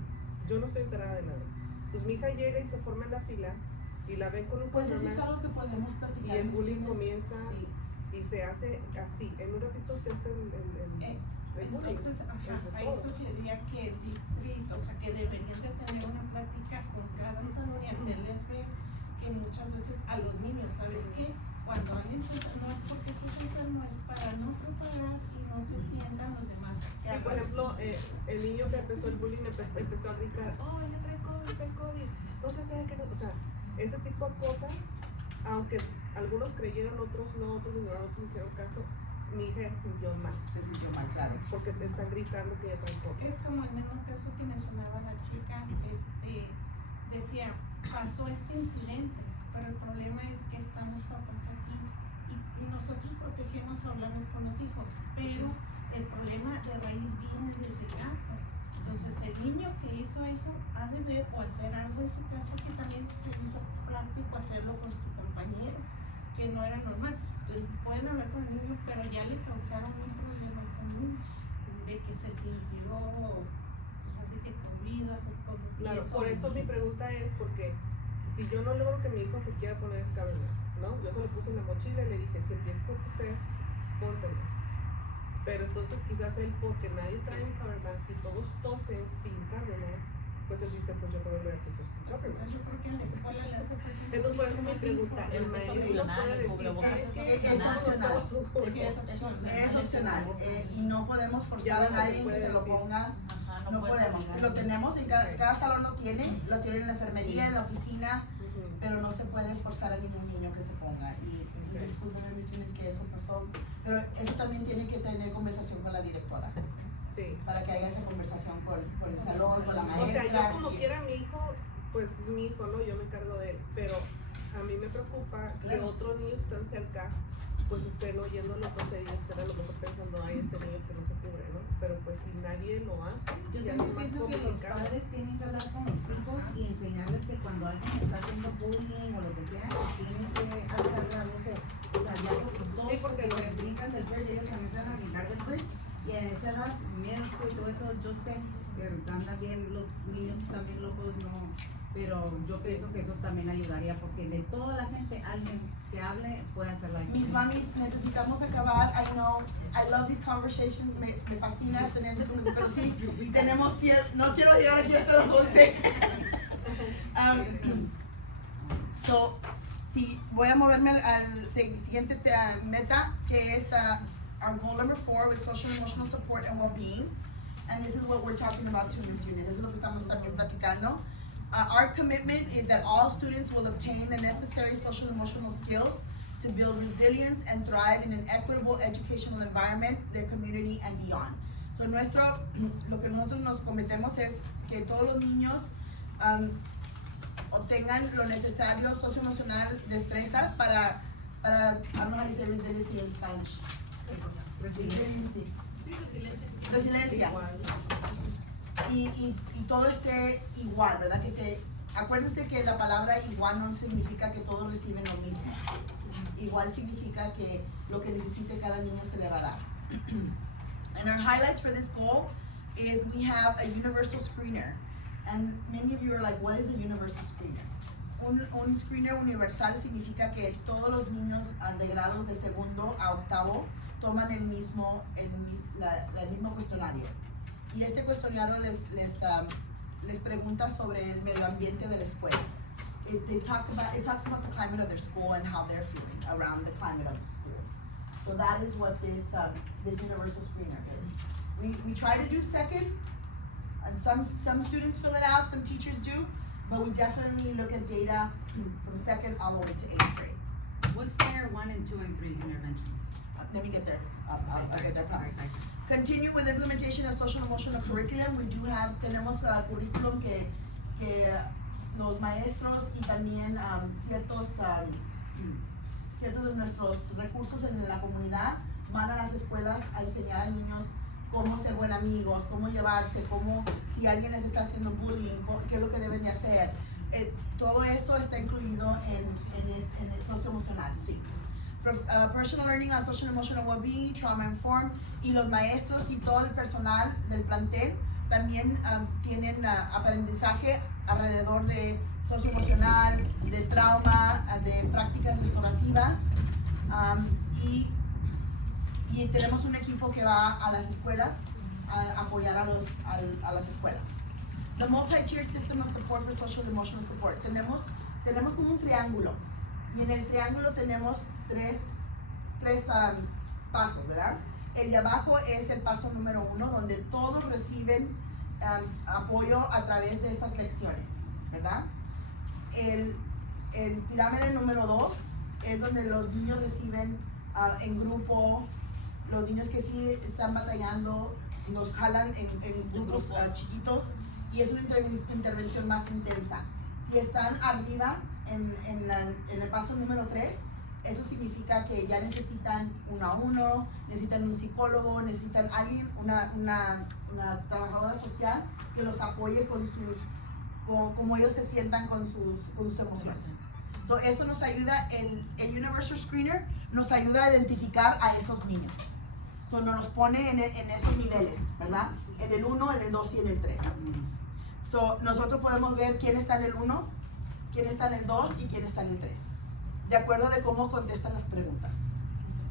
Yo no estoy enterada de nada. Entonces mi hija llega y se forma en la fila y la ven con un Pues eso es performance algo que podemos y platicar. el bullying misiones. comienza Sí. y se hace así. En un ratito se hace el bullying. Entonces, es de ahí todo. sugeriría que el distrito, o sea, que deberían de tener una plática con cada salón y hacerles ver que muchas veces a los niños, ¿sabes qué? Cuando alguien piensa, no es porque estés enfermo, es para no propagar y no se sientan los demás. que Sí, por hagan ejemplo, los- el niño que empezó el bullying empezó a gritar, oh, ya trae COVID, no se sabe que no, o sea, ese tipo de cosas, aunque algunos creyeron, otros no, otros ignoraron, otros hicieron caso, mi hija se sintió mal, Se sintió mal, claro. porque te están gritando que ya trae COVID. Es como el mismo caso que mencionaba la chica, decía, pasó este incidente, pero el problema es que estamos papás aquí y nosotros protegemos o hablamos con los hijos, pero el problema de raíz viene desde casa. Entonces el niño que hizo eso ha de ver o hacer algo en su casa que también se le hizo práctico hacerlo con su compañero, que no era normal. Entonces pueden hablar con el niño, pero ya le causaron un problema a ese niño, de que se sintió así que cohibido, hacer cosas. y Claro, esto por eso no- mi pregunta es porque si yo no logro que mi hijo se quiera poner el cabello, ¿no? Yo se lo puse en la mochila y le dije, si empiezas a toser, póntelo. Pero entonces quizás él, porque nadie trae un cabernet y todos tosen sin cabernet, pues él dice, pues yo también voy a toser sin cabernet. Entonces yo creo que en la escuela le hace falta un Entonces por eso mi poquito más de pregunta, el Es maestro opcional, puede el decir, cubrebocas ¿sabe es qué? Es Vámonos opcional. todos con cubrebocas. Es opcional y no podemos Ya forzar no a se nadie puede que se lo decir. ponga. Ajá, No puedes podemos. obligar. Lo tenemos en cada, Ok. cada salón lo tiene en la enfermería, en la oficina, Ujú. pero no se puede forzar a ningún niño que se ponga. Y Ok. discúlpeme, misiones, que eso pasó, pero eso también tiene que tener conversación con la directora, Sí. para que haya esa conversación con el salón, con la O sea, maestra. yo como quiera mi hijo, pues es mi hijo, ¿no? Yo me encargo de él, pero a mí me preocupa que Claro. otros niños que están cerca, pues estén oyendo lo que y estén a lo mejor pensando, ay, este niño que no se cubre, ¿no? Pero pues si nadie lo hace, Yo ya es también más pienso que los complicado. padres tienen que hablar con los hijos y enseñarles que cuando alguien está haciendo bullying o lo que sea, tienen que alzar la voz. O sea, ya todos Sí, porque se brincan del bridge, ellos también se van a brincar del bridge. Y en esa edad, middle school y todo eso, yo sé que andan bien los niños también locos, no. Pero yo pienso que eso también ayudaría porque de toda la gente, alguien que hable puede hacer la Mis diferencia. mamis, necesitamos acabar. I know, I love these conversations. Me fascina tener esa conversación, pero sí, tenemos tiempo. No quiero llegar aquí hasta las 11. So, sí, voy a moverme al siguiente meta, que es our goal number 4 with social and emotional support and well-being. And this is what we're talking about too, Ms. Yunus. This es lo que estamos también platicando. Our commitment is that all students will obtain the necessary social and emotional skills to build resilience and thrive in an equitable educational environment, their community, and beyond. So lo que nosotros nos cometemos es que todos los niños obtengan lo necesario socioemocional, destrezas para I don't know how you say resiliency in Spanish. Resiliency. Resiliencia. Y todo esté igual, ¿verdad? Acuérdense que la palabra igual no significa que todos reciben lo mismo. Igual significa que lo que necesite cada niño se le va a dar. And our highlights for this goal is we have a universal screener. And many of you are like, what is a universal screener? Un screener universal significa que todos los niños de grados de segundo a octavo toman el mismo cuestionario. Y este cuestionario les pregunta sobre el medio ambiente de la escuela. It talks about the climate of their school and how they're feeling around the climate of the school. So that is what this universal screener is. We try to do second, and some students fill it out, some teachers do, but we definitely look at data from second all the way to 8th grade. What's tier 1 and 2 and 3 interventions? Let me get there. I'll get there, Sorry, promise. sorry. Continue with implementation of social and emotional curriculum. We do tenemos curriculum que los maestros y también ciertos de nuestros recursos en la comunidad van a las escuelas a enseñar a niños cómo ser buen amigos, cómo llevarse, cómo si alguien les está haciendo bullying, qué es lo que deben de hacer. Todo eso está incluido en el socioemocional, sí. Personal learning and social emotional well-being, trauma informed, y los maestros y todo el personal del plantel también tienen aprendizaje alrededor de socioemocional, de trauma, de prácticas restaurativas, y tenemos un equipo que va a las escuelas a apoyar a las escuelas. The multi-tiered system of support for social and emotional support. Tenemos como un triángulo, y en el triángulo tenemos tres pasos, ¿verdad? El de abajo es el paso número 1, donde todos reciben apoyo a través de esas lecciones, ¿verdad? El pirámide número 2 es donde los niños reciben en grupo, los niños que sí están batallando, nos jalan en grupos chiquitos, y es una intervención más intensa. Si están arriba en el paso número 3, eso significa que ya necesitan 1 a 1, necesitan un psicólogo, necesitan alguien, una trabajadora social que los apoye como ellos se sientan con sus emociones. So, eso nos ayuda, el Universal Screener nos ayuda a identificar a esos niños. So, nos pone en esos niveles, ¿verdad? En el 1, en el 2 y en el 3. So, nosotros podemos ver quién está en el 1, quién está en el 2 y quién está en el 3, de acuerdo de cómo contestan las preguntas.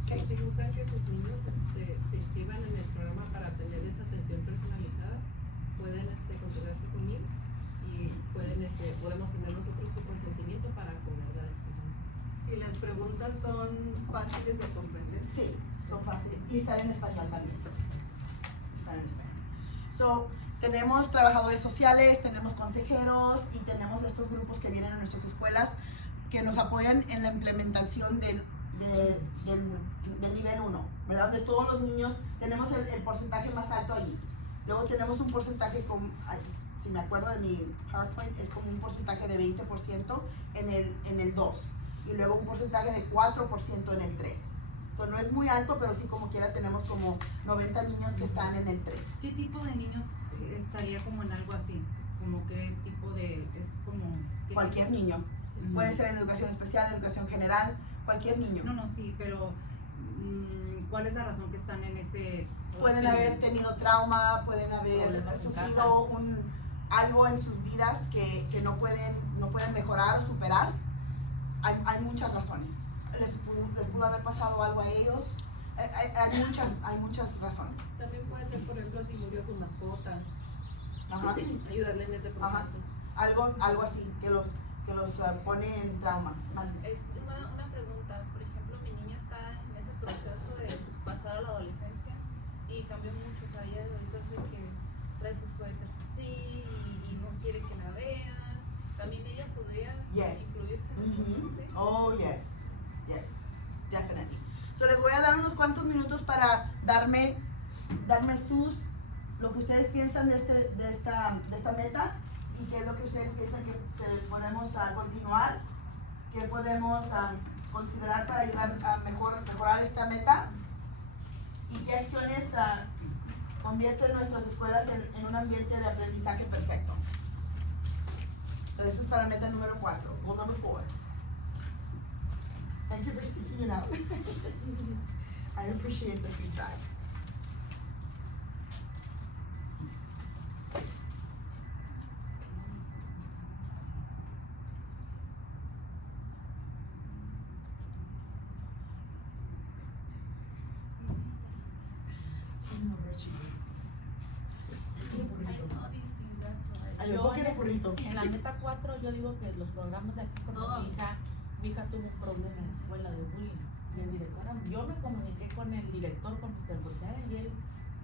Okay. Si gustan que sus niños se inscriban en el programa para tener esa atención personalizada, pueden contactarse conmigo y podemos tener nosotros su consentimiento para poder dar el seguimiento. ¿Y las preguntas son fáciles de comprender? Sí, son fáciles. Y están en español también. Están en español. So, tenemos trabajadores sociales, tenemos consejeros y tenemos estos grupos que vienen a nuestras escuelas que nos apoyan en la implementación del nivel 1, ¿verdad? De todos los niños, tenemos el porcentaje más alto ahí. Luego tenemos un porcentaje, si me acuerdo de mi PowerPoint, es como un porcentaje de 20% en el 2. Y luego un porcentaje de 4% en el 3. So, no es muy alto, pero sí como quiera tenemos como 90 niños que están en el 3. ¿Qué tipo de niños estaría como en algo así? Como qué tipo de, es como... Cualquier niño. Puede ser en educación especial, educación general, cualquier niño. No, sí, pero ¿cuál es la razón que están en ese...? Pueden haber tenido trauma, pueden haber sufrido algo en sus vidas que no pueden mejorar o superar. Hay muchas razones. Les pudo haber pasado algo a ellos. Hay muchas razones. También puede ser, por ejemplo, si murió su mascota. Ajá. Ayudarle en ese proceso. Ajá. Algo así, que los pone en trauma. Una pregunta, por ejemplo, mi niña está en ese proceso de pasar a la adolescencia y cambió mucho, o sea, ella ahorita es de que trae sus suéteres así y no quiere que la vean. También ella podría incluirse en eso, ¿sí? Oh, yes, definitely. So, les voy a dar unos cuantos minutos para darme lo que ustedes piensan de esta meta, y qué es lo que ustedes piensan que podemos continuar, qué podemos considerar para ayudar a mejorar esta meta, y qué acciones convierten nuestras escuelas en un ambiente de aprendizaje perfecto. Entonces, eso es para meta número 4, goal number 4. Thank you for seeking it out. I appreciate the feedback. En la meta 4 yo digo que los programas de aquí, porque mi hija tuvo un problema en la escuela de bullying, y el director, yo me comuniqué con el director, con Mr. Bolsea, y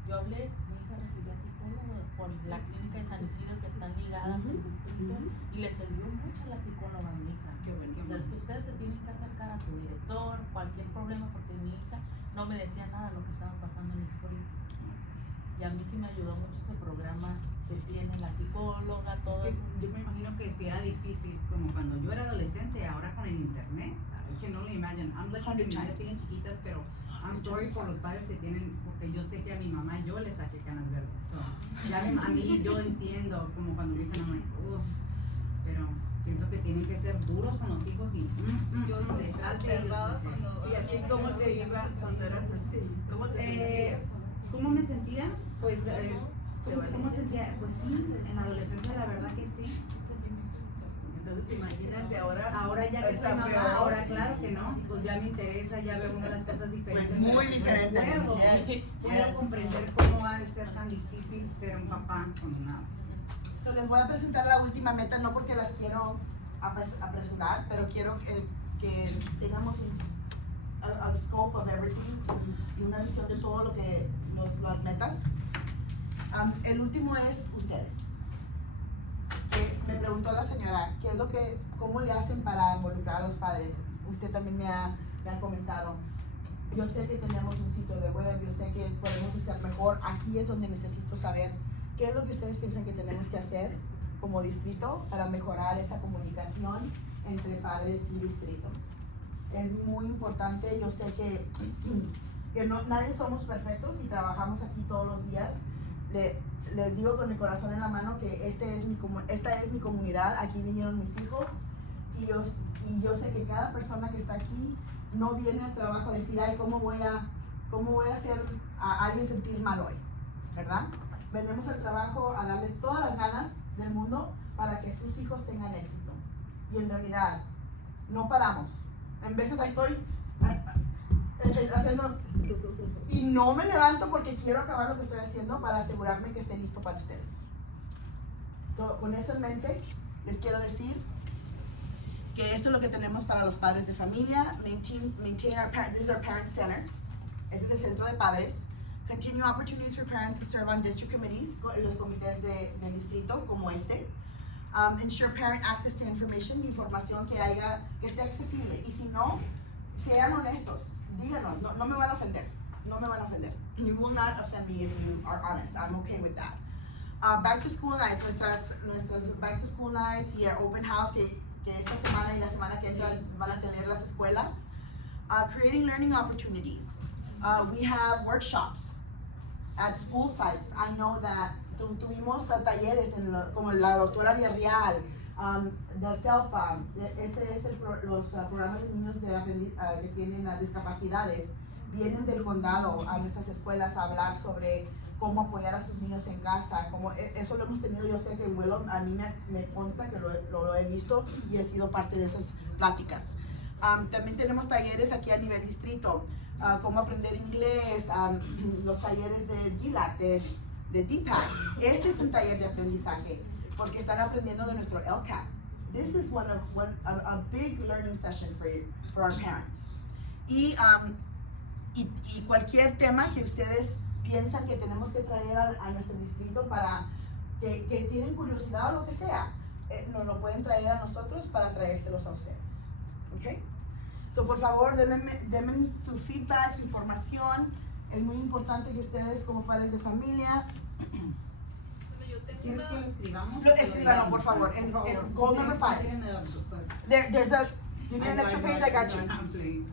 yo hablé, mi hija recibió psicólogo por la clínica de San Ysidro, que están ligadas al distrito, y le sirvió mucho a la psicóloga a mi hija. Qué bueno. O sea, es que ustedes se tienen que acercar a su director, cualquier problema, porque mi hija no me decía nada de lo que estaba pasando en la escuela. Y a mí sí me ayudó mucho ese programa que tiene la psicóloga, todo Es eso. que yo me imagino que si era difícil, como cuando yo era adolescente, ahora con el internet, I can only imagine. I'm lucky que mis niñas siguen chiquitas, pero I'm sorry por los padres que tienen, porque yo sé que a mi mamá yo le saqué canas verdes. So, ya a mí yo entiendo como cuando me dicen, I'm like, pero pienso que tienen que ser duros con los hijos y Yo estoy aterrada cuando... ¿Y a ti cómo te iba cuando eras así? ¿Cómo te sentías? ¿Cómo me sentía? Pues, ¿cómo sentía? Pues sí, en la adolescencia la verdad que sí. Entonces imagínate ahora. Ahora ya que está soy mamá, peor. ahora claro que no, pues ya me interesa, ya veo una de las cosas diferentes. Pues muy de las que diferente, recuerdo. yes, Puedo yes. comprender cómo ha de ser tan difícil ser un papá con una. So, les voy a presentar la última meta, no porque las quiero apresurar, pero quiero que tengamos a scope of everything y una visión de todo lo que las metas. El último es ustedes. Me preguntó la señora, ¿qué es lo cómo le hacen para involucrar a los padres? Usted también me ha comentado. Yo sé que tenemos un sitio de web, yo sé que podemos hacer mejor. Aquí es donde necesito saber qué es lo que ustedes piensan que tenemos que hacer como distrito para mejorar esa comunicación entre padres y distrito. Es muy importante, yo sé que nadie somos perfectos y trabajamos aquí todos los días. Les digo con mi corazón en la mano que esta es mi comunidad, aquí vinieron mis hijos y yo sé que cada persona que está aquí no viene al trabajo a decir, ay, ¿cómo voy a hacer a alguien sentir mal hoy? ¿Verdad? Venimos al trabajo a darle todas las ganas del mundo para que sus hijos tengan éxito. Y en realidad, no paramos. En veces estoy haciendo y no me levanto porque quiero acabar lo que estoy haciendo para asegurarme que esté listo para ustedes. Con eso en mente, les quiero decir que esto es lo que tenemos para los padres de familia. Maintain our parent, this is our parent center. Este es el centro de padres. Continue opportunities for parents to serve on district committees, los comités de distrito como este. Ensure parent access to information, información que esté accesible. Y si no, sean honestos, díganos, no me van a ofender, no me van a ofender. You will not offend me if you are honest, I'm okay with that. Back to school nights, nuestras back to school nights y our open house que esta semana y la semana que entra van a tener las escuelas. Creating learning opportunities. We have workshops at school sites. I know that tuvimos talleres como la doctora Villarreal, the CELPA, ese es los programas de niños que tienen discapacidades, vienen del condado a nuestras escuelas a hablar sobre cómo apoyar a sus niños en casa, eso lo hemos tenido, yo sé que Willow, a mí me consta que lo he visto y he sido parte de esas pláticas. También tenemos talleres aquí a nivel distrito, cómo aprender inglés, los talleres de ELAC, de DPAC. Este es un taller de aprendizaje porque están aprendiendo de nuestro ELAC. This is a big learning session for our parents. Y cualquier tema que ustedes piensan que tenemos que traer a nuestro distrito para que tienen curiosidad o lo que sea, nos lo pueden traer a nosotros para traérselos a ustedes. ¿Ok? So, por favor, denme su feedback, su información. Es muy importante que ustedes como padres de familia ¿Quieres que lo escribamos? escríbanlo, por favor, en goal number 5. You need an extra page, I got you.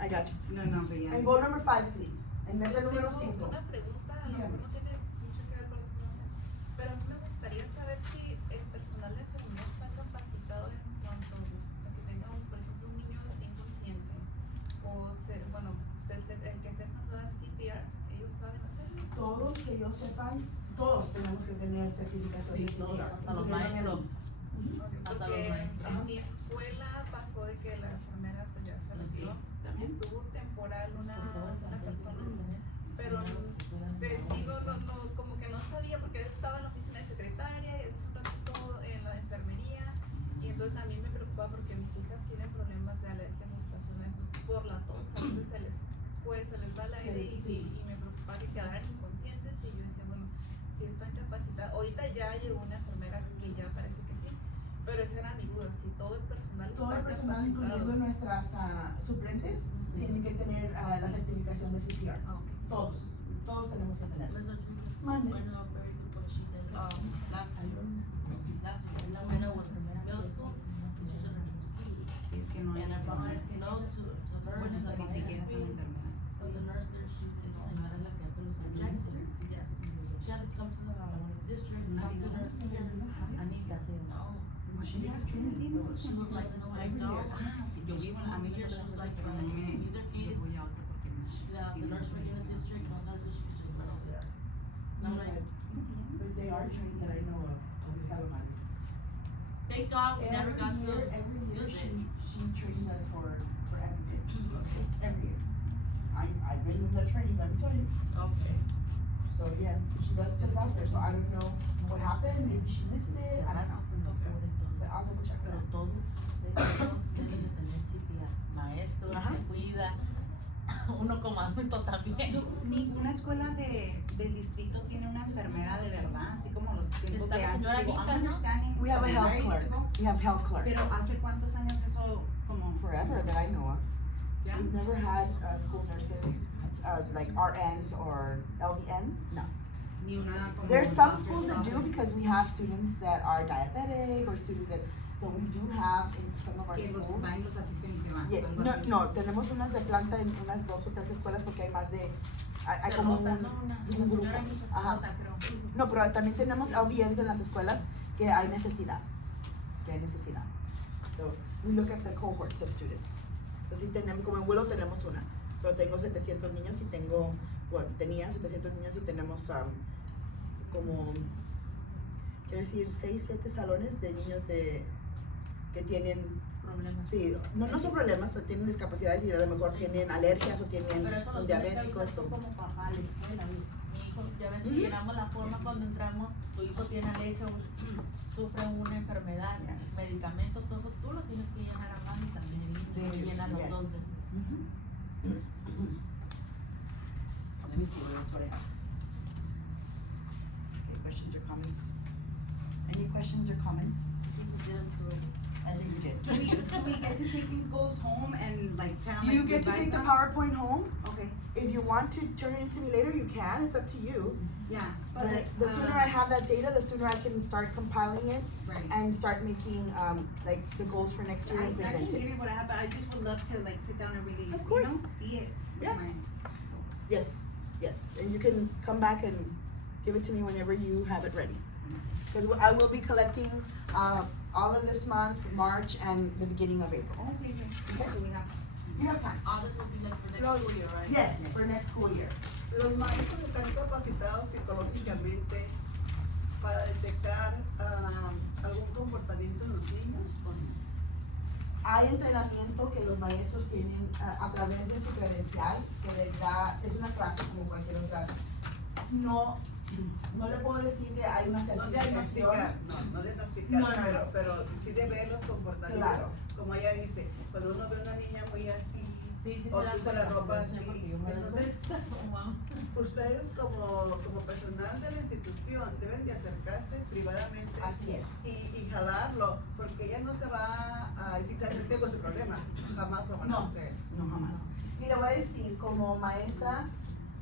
I got you. No, pero ya. En goal number 5, please. En meta número Tengo 5. una pregunta, a lo mejor no tiene mucho que ver con los niños, pero a mí me gustaría saber si el personal de enfermería está capacitado en cuanto a que tenga, por ejemplo, un niño inconsciente o, el que sepan dar CPR, ¿ellos saben hacerlo? Todos que yo sepan, todos tenemos que tener certificación de CPR. hasta los maestros. Hasta los Porque maestros. en mi escuela pasó de que la enfermera pues ya se retiró, estuvo temporal una persona, pero como que no sabía porque estaba en la oficina de secretaria y un ratito en la enfermería y entonces a mí me preocupaba porque mis hijas tienen problemas de alergias estacionales por la tos, a veces se les va el aire y me preocupaba que quedaran inconscientes y yo decía, bueno, si están capacitadas, ahorita ya llegó una enfermera que ya parece que sí, pero esa era mi duda, si todo el personal Todo el está personal, capacitado. incluyendo nuestras suplentes, tienen que tener la certificación de CPR. Todos tenemos que tener. Mande. Si es que no hay. And our mom, Ni siquiera son enfermeras. So the nurse there, she, esa señora es la que hace los análisis. Yes. She had to come to the district, talk to the nurse here. Anita, sí. No. She was training. She was like, no, I don't. Yo vivo en la Here, she was like, in either case, the nurse for the district knows how to, she could just run over there. And I'm like, But they are trained that I know of, with Palomares. thank God we never got to Every year use it. she trains us for everything, every year. I've been in the training, let me tell you. Okay. So yeah, she does put it out there, so I don't know what happened, maybe she missed it, I don't know. But I'll double check it Pero out. todos ustedes deben de tener CPR. Maestro, Ajá. se cuida. Uno como adulto también. Ninguna escuela del distrito tiene una enfermera de verdad, así como los tiempos Está de la antes. señora Digo, Anita, I'm ¿no? understanding We have a from health very clerk, ago, we have health clerk, pero ¿hace cuántos años eso como? forever that I know of. Ya? We've never had, school nurses, like RNs or LVNs, no. Ni una como There's some doctor's schools that do office because we have students that are diabetic or students that, so we do have in some of our que los schools. van y los asisten y se van. Yeah, algo no, así. no, tenemos unas de planta en unas 2 o 3 escuelas porque hay más de, hay Se como rota, un, ¿no? Una un grupo. señora Anita se Ajá. rota, creo. No, pero también tenemos LVNs en las escuelas que hay necesidad, So, we look at the cohorts of students. So, sí tenemos, como en Willow tenemos una, pero tengo 700 niños y tengo, bueno, tenía 700 niños y tenemos como, quiero decir, 6, 7 salones de niños que tienen, Problemas. sí, no son problemas, tienen discapacidades y a lo mejor tienen alergias o tienen, Pero eso lo son tienes que diabéticos. avisar tú como papá a la escuela, mi hijo, ya ves que Ujú. llenamos la forma cuando entramos, tu hijo tiene alergia, sufre una enfermedad, Yes. medicamentos, todo eso, tú lo tienes que llenar a mano y también el niño They lo do, llena los yes. 2 veces. Let me see what else do I have. Okay, questions or comments? Any questions or comments? I think we did it through. I think we did. Do we get to take these goals home and like kind of like You get to revise take the them? PowerPoint home. Okay, If you want to turn it into me later, you can, it's up to you. yeah, But but like, the sooner I have that data, the sooner I can start compiling it right. and start making, like, the goals for next year I and can present give it. you what I have, but I just would love to like sit down and really, Of you course. know, see it. with Yeah. my- Yes, and you can come back and give it to me whenever you have it ready. Because I will be collecting, all of this month, March, and the beginning of April. Okay, okay, so we have. You have time. All this will be like for next No. school year, right? Yes, for next school year. Los maestros están capacitados psicológicamente para detectar algún comportamiento en los niños. ¿O no? Hay entrenamiento que los maestros tienen a través de su credencial, que les da, es una clase como cualquier otra. No le puedo decir que hay una No diagnosticar, certificación. no diagnosticar, No, no, no. pero sí de ver los comportamientos. Claro. Como ella dice, cuando uno ve a una niña muy así, Sí, sí, o se da usa la cuenta, ropa yo sé, porque así, yo me doy entonces cuenta. Wow. ustedes como personal de la institución deben de acercarse privadamente Así es. y jalarlo, porque ella no se va a decir que tengo ese problema, jamás lo van a No. hacer. No, jamás. Y le voy a decir, como maestra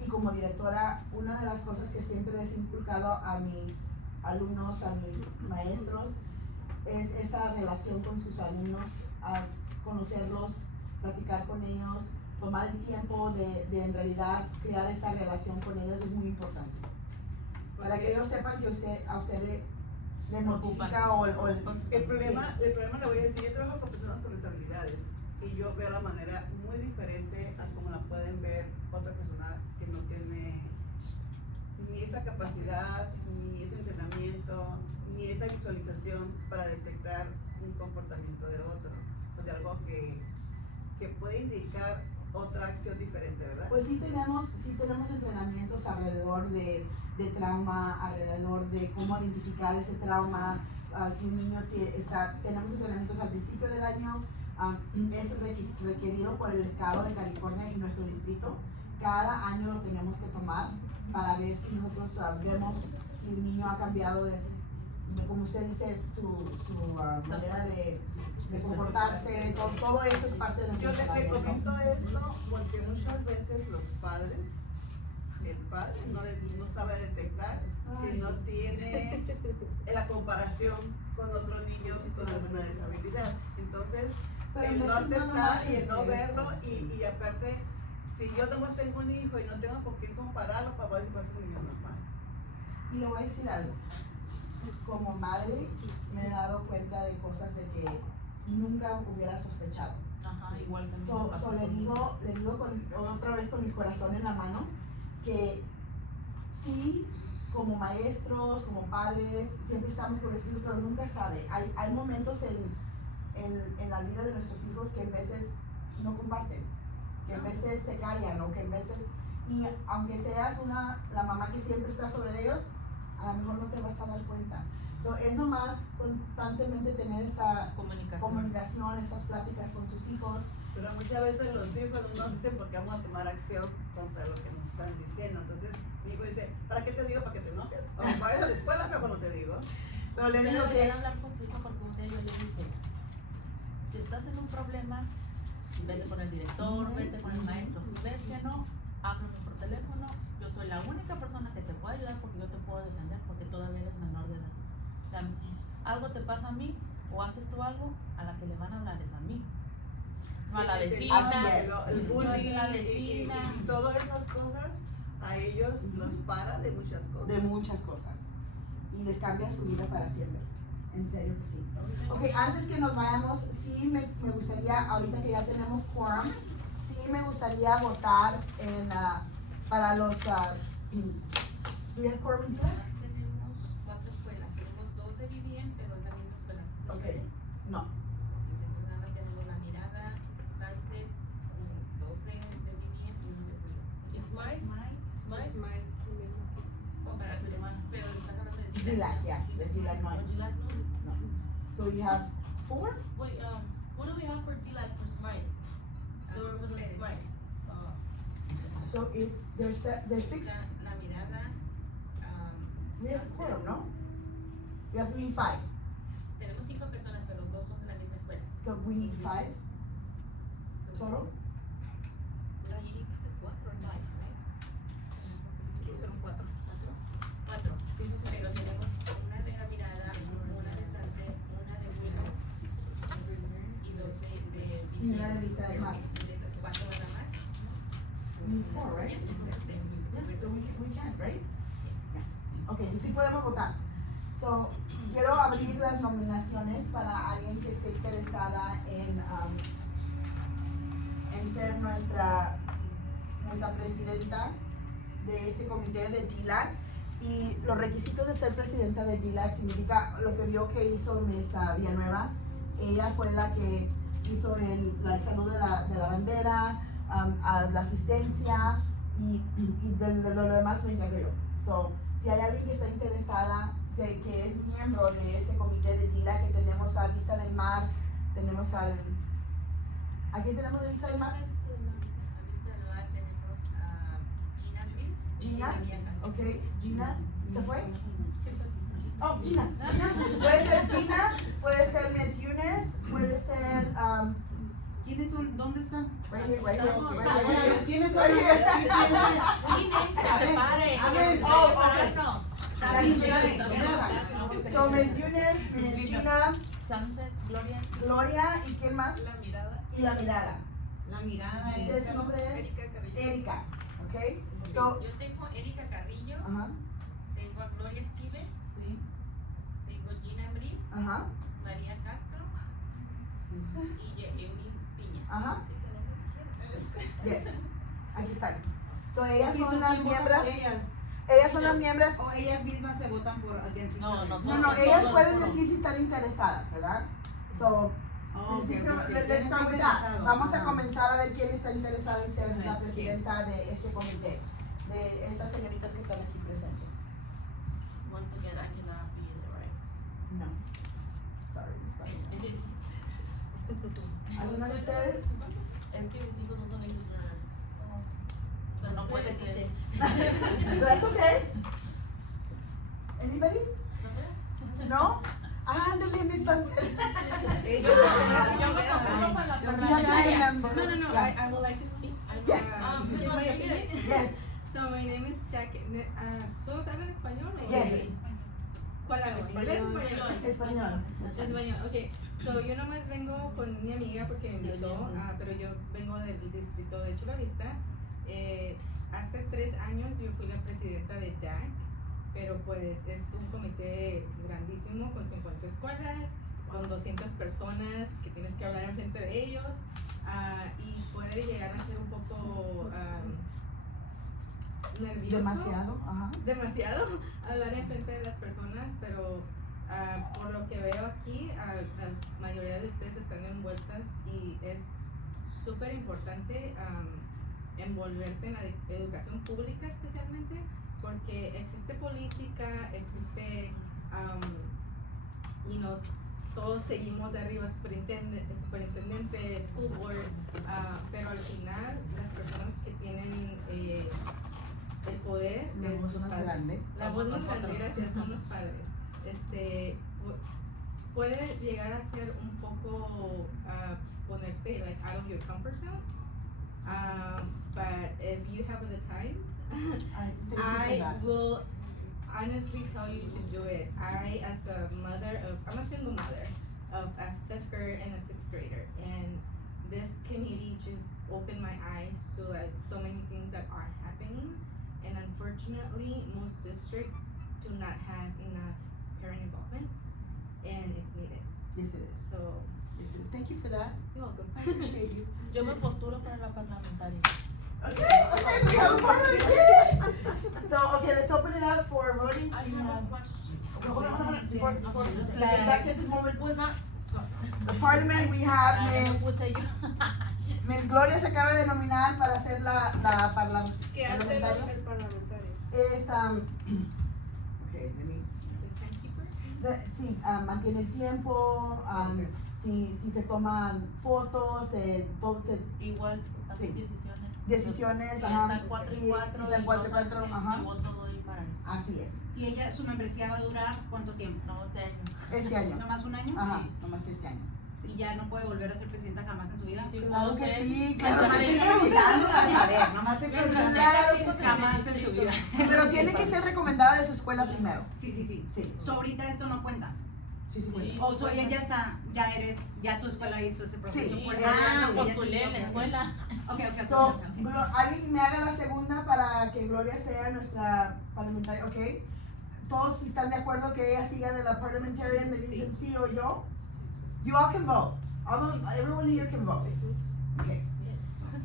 y como directora, una de las cosas que siempre les he inculcado a mis alumnos, a mis maestros, es esa relación con sus alumnos, a conocerlos, platicar con ellos, tomar el tiempo de en realidad crear esa relación con ellos es muy importante. Para que ellos sepan que a usted le notifica o El problema le voy a decir, yo trabajo con personas con disabilidades y yo veo la manera muy diferente a como la pueden ver otra persona que no tiene ni esa capacidad, ni ese entrenamiento, ni esa visualización para detectar un comportamiento de otro, o de algo que puede indicar otra acción diferente, ¿verdad? Pues sí tenemos entrenamientos alrededor de trauma, alrededor de cómo identificar ese trauma. Si un niño tenemos entrenamientos al principio del año, es requerido por el estado de California y nuestro distrito. Cada año lo tenemos que tomar para ver si nosotros vemos si el niño ha cambiado de como usted dice, su manera de comportarse, todo eso es parte de Yo nuestro le entrenamiento. comento esto porque muchas veces los padres, el padre no sabe detectar si no tiene la comparación con otros niños con alguna disabilidad. Entonces, Pero el no no es nada aceptar más y el no eso. verlo y aparte si yo nomás tengo un hijo y no tengo con quién compararlo, papá va a ser un niño normal. Y le voy a decir algo. Como madre me he dado cuenta de cosas de que nunca hubiera sospechado. Ajá, igual que Le digo otra vez con mi corazón en la mano que sí, como maestros, como padres, siempre estamos con los hijos, pero nunca sabe. Hay momentos en la vida de nuestros hijos que en veces no comparten, que en veces se callan o que en veces, y aunque seas la mamá que siempre está sobre ellos, a lo mejor no te vas a dar cuenta. Es nomás constantemente tener esa comunicación, esas pláticas con tus hijos. Pero muchas veces los hijos no nos dicen porque vamos a tomar acción contra lo que nos están diciendo. Entonces, mi hijo dice, ¿para qué te digo? ¿Para que te enojes? O vayas a la escuela, mejor no te digo. Pero le Usted digo debería que hablar con su hijo porque un día yo le dije, si estás en un problema, vete con el director, vete con el maestro. Si ves que no, háblame por teléfono. Yo soy la única persona que te puede ayudar porque yo te puedo defender porque todavía eres menor de edad. O sea, algo te pasa a mí o haces tú algo, a la que le van a hablar es a mí. No a la vecina, así es. El bullying no a la y vecina. todas esas cosas a ellos los para de muchas cosas. de muchas cosas. Y les cambia su vida para siempre. En serio que sí. Ok, antes que nos vayamos, sí me gustaría, ahorita que ya tenemos quórum, sí me gustaría votar para los... ¿Do you have quórum here? Tenemos 4 escuelas, tenemos 2 de BDM, pero es la misma escuela. Ok, no. Entonces nada más tenemos La Mirada, Sunset, 2 de BDM y 1 de Willow. ¿Y Smile? Smile. Smile. Oh, pero estás hablando de DPAC, yeah, the DPAC no. DLAC, no? No. So you have 4? Wait, what do we have for DLAC for Smile? The represent Smile. So there's 6. Está La Mirada, We have Sunset. quórum, no? We have 5. Tenemos 5 personas, pero 2 son de la misma escuela. So we need 5 total? Ahí dice 4, ¿no? Five, right? Sí, son 4. 4. Pero tenemos una de La Mirada, una de Sunset, una de Willow y 2 de Y una de Vista del Mar. Entonces, 4 nada más. We need 4, right? Yeah, so we can, right? Yeah. Okay, so sí podemos votar. So, quiero abrir las nominaciones para alguien que esté interesada en ser nuestra presidenta de este comité de DPAC. Y los requisitos de ser presidenta de DPAC significa lo que vio que hizo Miss Villanueva. Ella fue la que hizo el saludo de la bandera, la asistencia y de lo demás lo encargo yo. So, si hay alguien que está interesada, que es miembro de este comité de DPAC, que tenemos a Vista del Mar, tenemos ¿a quién tenemos de Vista del Mar? A Vista del Mar tenemos a Gina Gris. Gina, y María Castro. ok, Gina, ¿se fue? Oh, Gina. Puede ser Gina, puede ser Miss Yunes, puede ser, ¿Quiénes son? ¿Dónde están? right here, right here, Estamos- right here. ¿Quién es Right here. Que se pare. A ver, Oh, okay. no. La Gina. So, Miss Yunes, Miss Gina, Sunset, Gloria. Gloria, ¿y quién más? La Mirada. Y la mirada. La Mirada ¿Usted es... su nombre es? Erika Carrillo. Erika, ok. So, Yo tengo Erika Carrillo, ajá, tengo a Gloria Esquives, Sí. tengo Gina Bris, ajá, María Castro y Eunice Piña. ajá, Dice, no me dijeron. yes. Aquí están. So, ellas ¿Y son son las quién vota miembros, por ellas? ellas son las miembros. ¿O ellas mismas se votan por alguien? No, no, No, ellas pueden decir si están interesadas, ¿verdad? So, Oh, ok, principio, ok. let's ¿Quién start está with that. interesado? Vamos a Ajá. comenzar a ver quién está interesada en ser la Ajá, sí. presidenta de este comité, de estas señoritas que están aquí presentes. Once again, I cannot be there, right? No. Sorry, ¿alguna de ustedes? Es que mis hijos no son English learners. Pero no puede ser. That's okay. Anybody? No? Ándale, Miss Sunset. Yo me confundo con la You have to pantalla. remember. No, Yeah. I would like to speak. Yes. Ms. in my Rodriguez. opinion. Yes. So my name is Jackie. ¿Todos hablan español? o Yes. ¿Cuál hablan? ¿Inglés o español? Español. Español, okay. So yo nomás vengo con mi amiga porque me invitó, pero yo vengo del distrito de Chula Vista. Hace 3 años yo fui la presidenta de DPAC, pero pues es un comité grandísimo con 50 escuelas, con 200 personas que tienes que hablar enfrente de ellos, y puede llegar a ser un poco nervioso. Demasiado hablar enfrente de las personas, pero por lo que veo aquí, la mayoría de ustedes están envueltas y es súper importante envolverte en la educación pública especialmente, porque existe política, existe, todos seguimos de arriba, superintendente, school board, pero al final las personas que tienen el poder La es voz sus más padres. grande. La voz más grande, gracias, son los padres. Puede llegar a ser un poco ponerte like out of your comfort zone, but if you have the time, I will honestly tell you to do it. I, as a mother I'm a single mother of a 5th grader and a 6th grader, and this committee just opened my eyes to like so many things that are happening, and unfortunately most districts do not have enough parent involvement, and it's needed. Yes, it is. So, Yes, it is. Thank you for that. you're welcome. I appreciate you. Yo me postulo para la parlamentaria. Okay, we have a parliamentarian. So, okay, let's open it up for voting. I We have have- a question. Hold on. For the flag. back at this moment, Was not, the parliament, we have Ah, no Miss puse yo. Miss Gloria se acaba de nominar para ser la ¿Qué hace parlamentaria. el parlamentario? Es, okay, let me, sí, mantiene el tiempo, si se toman fotos, todo Igual, también Sí. decisiones. decisiones, Si ajá, están 4 y sí, 4, si están 4 y 4, ajá, mi voto doy para eso. así es, ¿Y ella, su membresía va a durar cuánto tiempo? No, este año. este año, ¿Nomás un año? ajá, nomás este año. ¿Y ya no puede volver a ser presidenta jamás en su vida? Sí, Claro puedo que ser. sí, claro que sí, A ver, nomás te Mientras pregunto. tenga hijos, Jamás en su vida. pero tiene que ser recomendada de su escuela primero, Sí, sí, sí. sí, So, ahorita esto no cuenta. sí, sí, Sí. cuenta. O ella ya está, ya tu escuela hizo ese proceso. Sí. por- Sí, Ah, sí, postulé en la escuela. Ok, ok, So, ok. alguien me haga la segunda para que Gloria sea nuestra parlamentaria, ¿ok? Todos si están de acuerdo que ella siga de la parliamentarian, me dicen sí o yo. You all can vote. Everyone here can vote. Okay.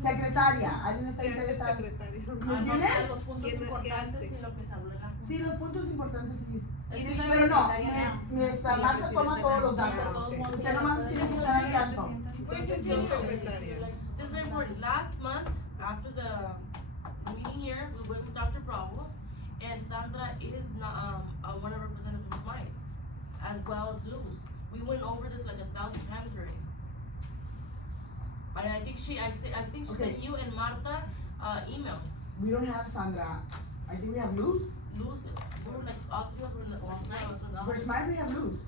Secretaria, ¿alguien está ¿Qué hace el interesado? secretario? ¿Tienes? Los puntos ¿Quién- qué importantes hace? y lo que se habló en la junta. Sí, los puntos importantes sí. ¿Quién es la Pero no, secretaria? Miss Marta toma todos los datos. Usted nomás tiene que estar al tanto. Entonces yo secretaria. this is very important. Last month, after the meeting here, we went with Dr. Bravo, and Sandra is not, one of our representatives from Smite, as well as Luz. We went over this like 1,000 times already. And I think she Okay. sent you and Marta, email. We don't have Sandra. I think we have Luz. Luz, we were like, all 3 of us were in the, For Smite we have Luz.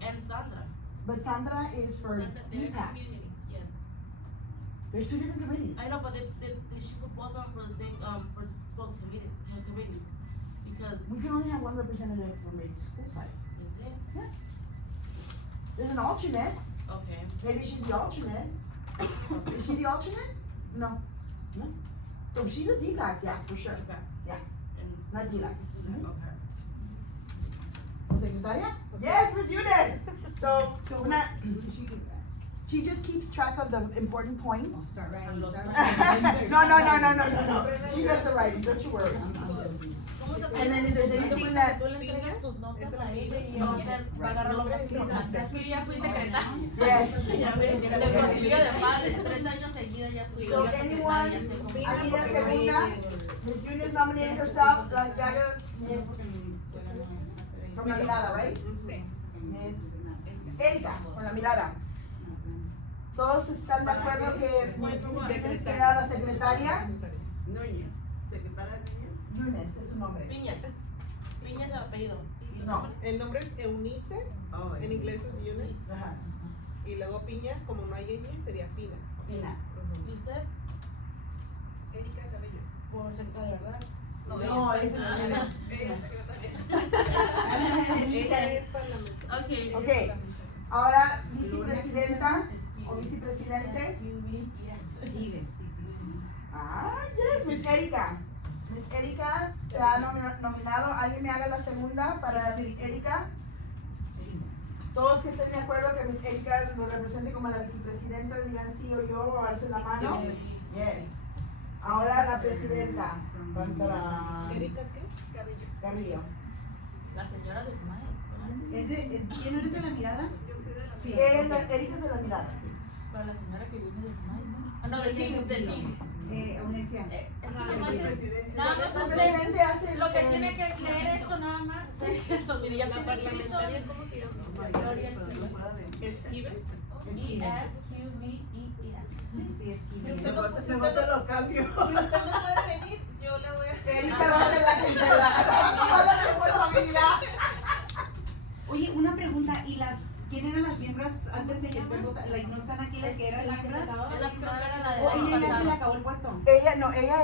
and Sandra. But Sandra is for DPAC. Yeah. There's 2 different committees. I know, but they should put both on for the same, for both committees, because, We can only have one representative from each school site. is it? There's an alternate. Okay. Maybe she's the alternate. Is she the alternate? No. No. So she's a DPAC, yeah, for sure. Okay. Yeah. And Not Luz ELAC. is still there, okay. Secretaria? Yes, Miss Eunice. So, she just keeps track of the important points. Start writing, No, start No. She does the writing, don't you worry. ¿Cómo se And then if there's anything that, Tú le entregas tus notas a ella y No. ella va a agarrar lo más importante. Es que yo ya fui secretaria. yes. Ya ves, del concilio de padres, 3 años seguidos ya fui So secretaria. anyone, estoy Alina Segunda, Miss Eunice nominated herself, La Llaga, Miss, from La Mirada, right? Miss Erika, con La Mirada. ¿Todos están de acuerdo que Miss Eunice sea la secretaria? Núñez, secretaria Núñez. Eunice es su nombre. Piña. Piña es el apellido. No. El nombre es Eunice, Oh, en inglés es Eunice, Ajá. y luego Piña, como no hay ñ, sería Pina. Pina. ¿Y usted? Erika Cabello. Por secretaria, ¿verdad? No, ese Ella es Ella es parlamentaria. Okay. Ok, ahora vicepresidenta o vicepresidente. Vive, sí, sí, sí. Ah, yes, Miss Erika. Miss Erika se ha nominado. ¿Alguien me haga la segunda para Miss Erika? Todos que estén de acuerdo que Miss Erika lo represente como la vicepresidenta, digan sí o yo, o alcen la mano. Yes. Ahora la presidenta. ¿Erika qué? Carrillo. La señora de Smile. ¿Quién eres de la mirada? Yo soy de la Sí. Erika es de la mirada, sí. Para la señora que viene de Smile, ¿no? Ah, no, del Teams, del Teams. Unesia. Nada más El usted, presidente hace lo que tiene que leer esto nada más. Esto, mire, ya La tiene escrito. parlamentaria, ¿cómo se llama? Gloria ¿Steven? E-S-Q-V-E-E. Sí, es Si Kiwi. usted no, si Mejor usted te lo cambio. no puede venir, yo le voy a hacer. Erika va a ser la que se la responsabilidad. Oye, una pregunta, ¿quién eran las miembros antes de que estén votando? ¿No están aquí las que eran La que se miembros? acabó, Es la creo que era la de ¿O la ella ya se le pasada. acabó el puesto? Ella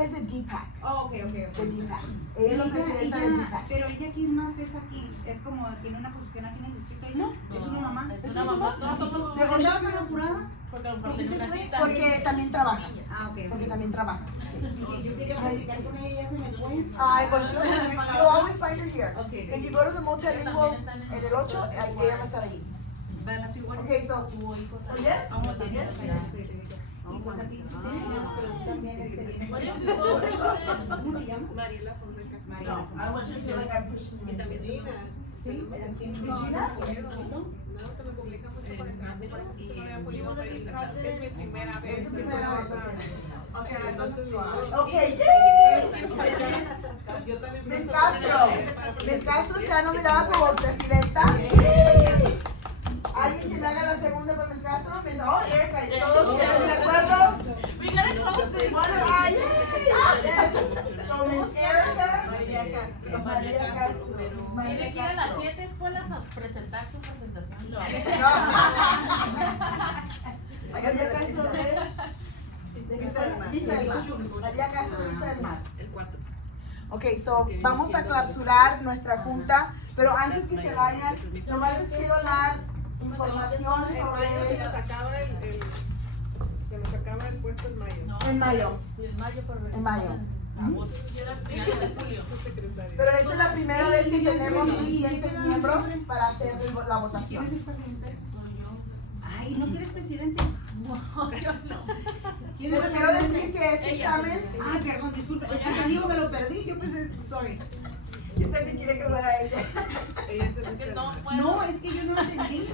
es de DPAC. Oh, ok. De DPAC. Ella es la presidenta de DPAC. Pero ella, ¿quién más es aquí? Es como, tiene una posición aquí en el distrito. ¿No? ¿Es una mamá? Es una mamá. Todas somos ¿De mamás. dónde ¿Andaba tan apurada? Porque a lo mejor ¿Por qué tiene se una fue? cita. Porque también trabaja. Ah, ok. Porque también trabaja. Porque yo quería platicar con ella y ya se me fue. Ay, pues you'll always find her here. Okay. If you go to the multilingual en el 8, ella va a estar ahí. Okay, so, yes? Vamos a tener Yes, allá. yes. Y pues aquí sí tenemos, pero también viene. What if you go to ¿Cómo se llama? Mariela Fonseca. María. I want you to feel like I'm pushing you. Y también Gina. Sí, aquí en Regina? No, se me complica mucho para entrar. Por eso es que no había podido participar. Es mi primera vez. Es tu primera vez, Ok, entonces ni modo. Okay, yay! Yo también Miss pienso Castro. que- Miss Castro se ha nominado como presidenta. ¿Alguien que me haga la segunda para Miss Castro? Oh, Erika, ¿y todos están de acuerdo? We gotta close this. Bueno, ay, yes. So, Miss Erika. María Castro. María Castro. Tiene que ir a las 7 escuelas a presentar su presentación. No. María Castro de Vista del Mar. María Castro de Vista del Mar. El 4. Ok, so vamos a clausurar nuestra junta, pero antes que se vayan, nomás les quiero dar información En mayo se nos sobre acaba se nos acaba el puesto en mayo. en mayo. Sí, en mayo, pero En mayo. Era finales de julio. Secretario. Pero esta es la primera vez que tenemos suficientes miembros para hacer la votación. Soy yo. Ay, ¿no quieres presidente? No, yo no. ¿Quién Les es el quiero decir presidente? que este examen, Ay, perdón, disculpe. Es que te digo, me lo perdí. Yo pensé, sorry. yo también quiere que fuera ella. Ella es el Es que externo. no puedo. No, es que yo no lo entendí.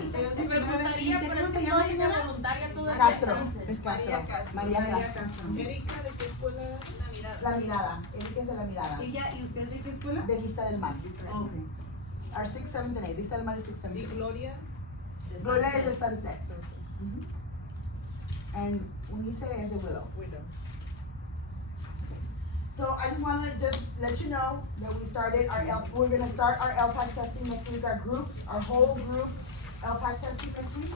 Me gustaría, pero es que no hay una voluntaria tú de Castro, chance. es Castro. María Castro. Erika, ¿de qué escuela? La mirada. La mirada, Erika es de la mirada. Ella, ¿y usted de qué escuela? De Vista del Mar. Ok. Our 6, 7, and 8. Vista del Mar es 6, 7, Y 8. Gloria. Gloria es de Sunset. And Unice is the Willow. Widow. So I just want to just let you know that we're going to start our LPAC testing next week. Our whole group LPAC testing next week.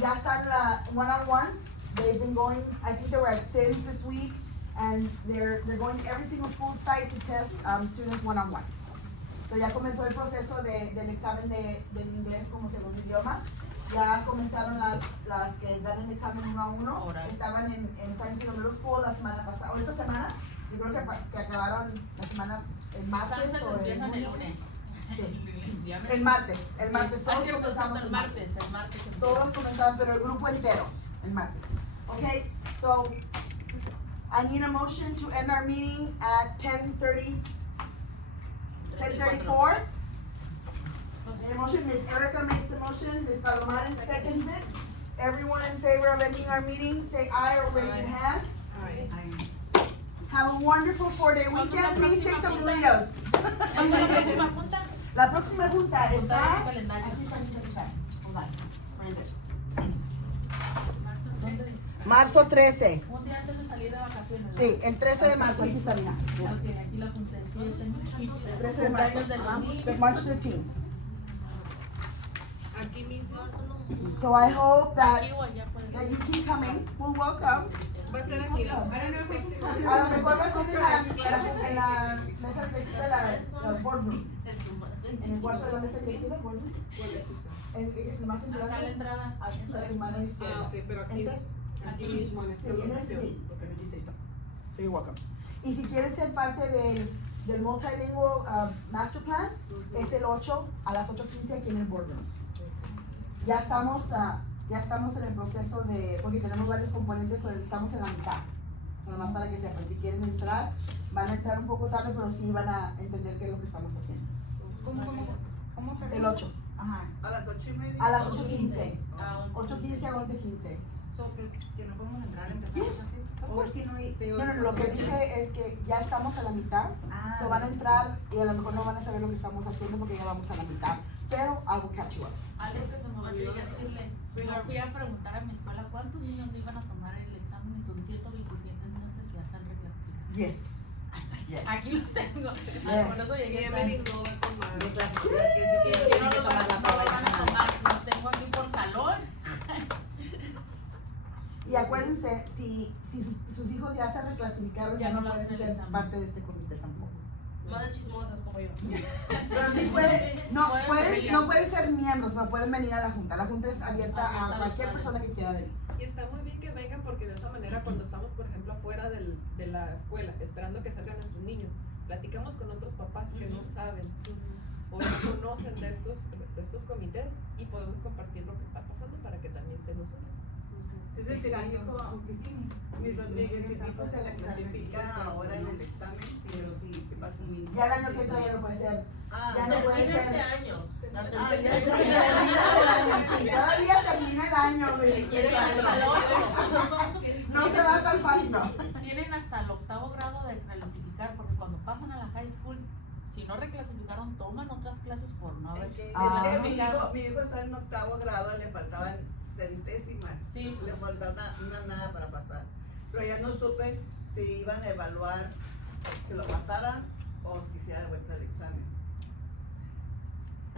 Ya están la one-on-one. They've been going, I think they were at Sims this week, and they're going to every single school site to test students one-on-one. So ya comenzó el proceso del examen del inglés como segundo idioma. Ya comenzaron las que dan el examen 1 a 1. Oral. Estaban en San Ysidro Middle School la semana pasada, o esta semana. Yo creo que acabaron la semana, el martes Sunset o el empiezan el lunes. Sí, Ya me- el martes. Ah, Todos cierto, comenzamos el martes. Todos comenzaron, pero el grupo entero, el martes. Okay, so I need a motion to end our meeting at 10:34. The motion, Ms. Erica makes the motion, Ms. Palomares seconds it. Everyone in favor of ending our meeting, say aye or raise your hand. Have a wonderful 4-day weekend. Please take some burritos. ¿Cuándo es la próxima junta? La próxima junta Junta está. en el calendario. Aquí está. Hold on. Where is it? Marzo 13. Marzo 13. Un día antes de salir de vacaciones. ¿no? Sí, el 13 de marzo. Aquí está, mira. Ok, aquí la apunté. Sí, yo tengo. 13 de marzo. Cumpleaños del domingo. De March 13. Aquí mismo. So I hope that Aquí o allá puede you keep coming. We're welcome. Va a ser aquí. I don't know if it's A lo mejor va a ser en la mesa directiva de la boardroom. En el cuarto de la mesa directiva, boardroom. Más Acá la entrada. Hasta tu mano izquierda. Ah, ok, pero aquí, Entras aquí mismo en este Sí, en este locación. sí, porque en el distrito. So you're welcome. Y si quieres ser parte del Multilingual Master Plan, es el 8 a las 8:15 aquí en el boardroom. Ya estamos en el proceso porque tenemos varios componentes, pero estamos en la mitad. Nada más para que sepan, si quieren entrar, van a entrar un poco tarde, pero sí van a entender qué es lo que estamos haciendo. ¿Cómo El 8. Ajá. ¿A las 8:30? A las 8:15. 8:15 a 11:15. So, que no podemos entrar en Yes, of course. No, lo que dije es que ya estamos a la mitad. So van a entrar y a lo mejor no van a saber lo que estamos haciendo porque ya vamos a la mitad. Pero I will catch you up. Algo que se me olvidó decirles, yo fui a preguntar a mi escuela cuántos niños no iban a tomar el examen y son 127 niños que ya están reclasificados. Yes. Yes. Aquí los tengo. Yes. Por eso llegué Emily tarde. no va a tomar. Que no lo van a tomar, los tengo aquí por salón. Y acuérdense, si sus hijos ya se reclasificaron, ya no pueden ser parte de este comité tampoco. Más de chismosas como yo. Pero sí no pueden ser miembros, pero pueden venir a la junta. La junta es abierta a cualquier persona que quiera venir. Y está muy bien que vengan porque de esa manera cuando estamos, por ejemplo, afuera de la escuela, esperando que salgan nuestros niños, platicamos con otros papás que no saben o no conocen de estos comités y podemos compartir lo que está pasando para que también se nos unan. Entonces, mis Rodríguez, si mi hijo se reclasifica ahora en el examen, pero sí, ¿qué pasa? Ya el año que entra ya no puede ser. Ya no puede Termina ser. este año. La Ya tercera- termina el año. Sí, todavía termina el año, güey. Quiere Hasta el 8. No se va tan fácil, no. Tienen hasta el 8º grado de reclasificar porque cuando pasan a la high school, si no reclasificaron, toman otras clases por no haber Mi hijo está en 8º grado, le faltaban centésimas. Sí. Le faltaba una nada para pasar. Pero ya no supe si iban a evaluar que lo pasaran o quisiera de vuelta el examen.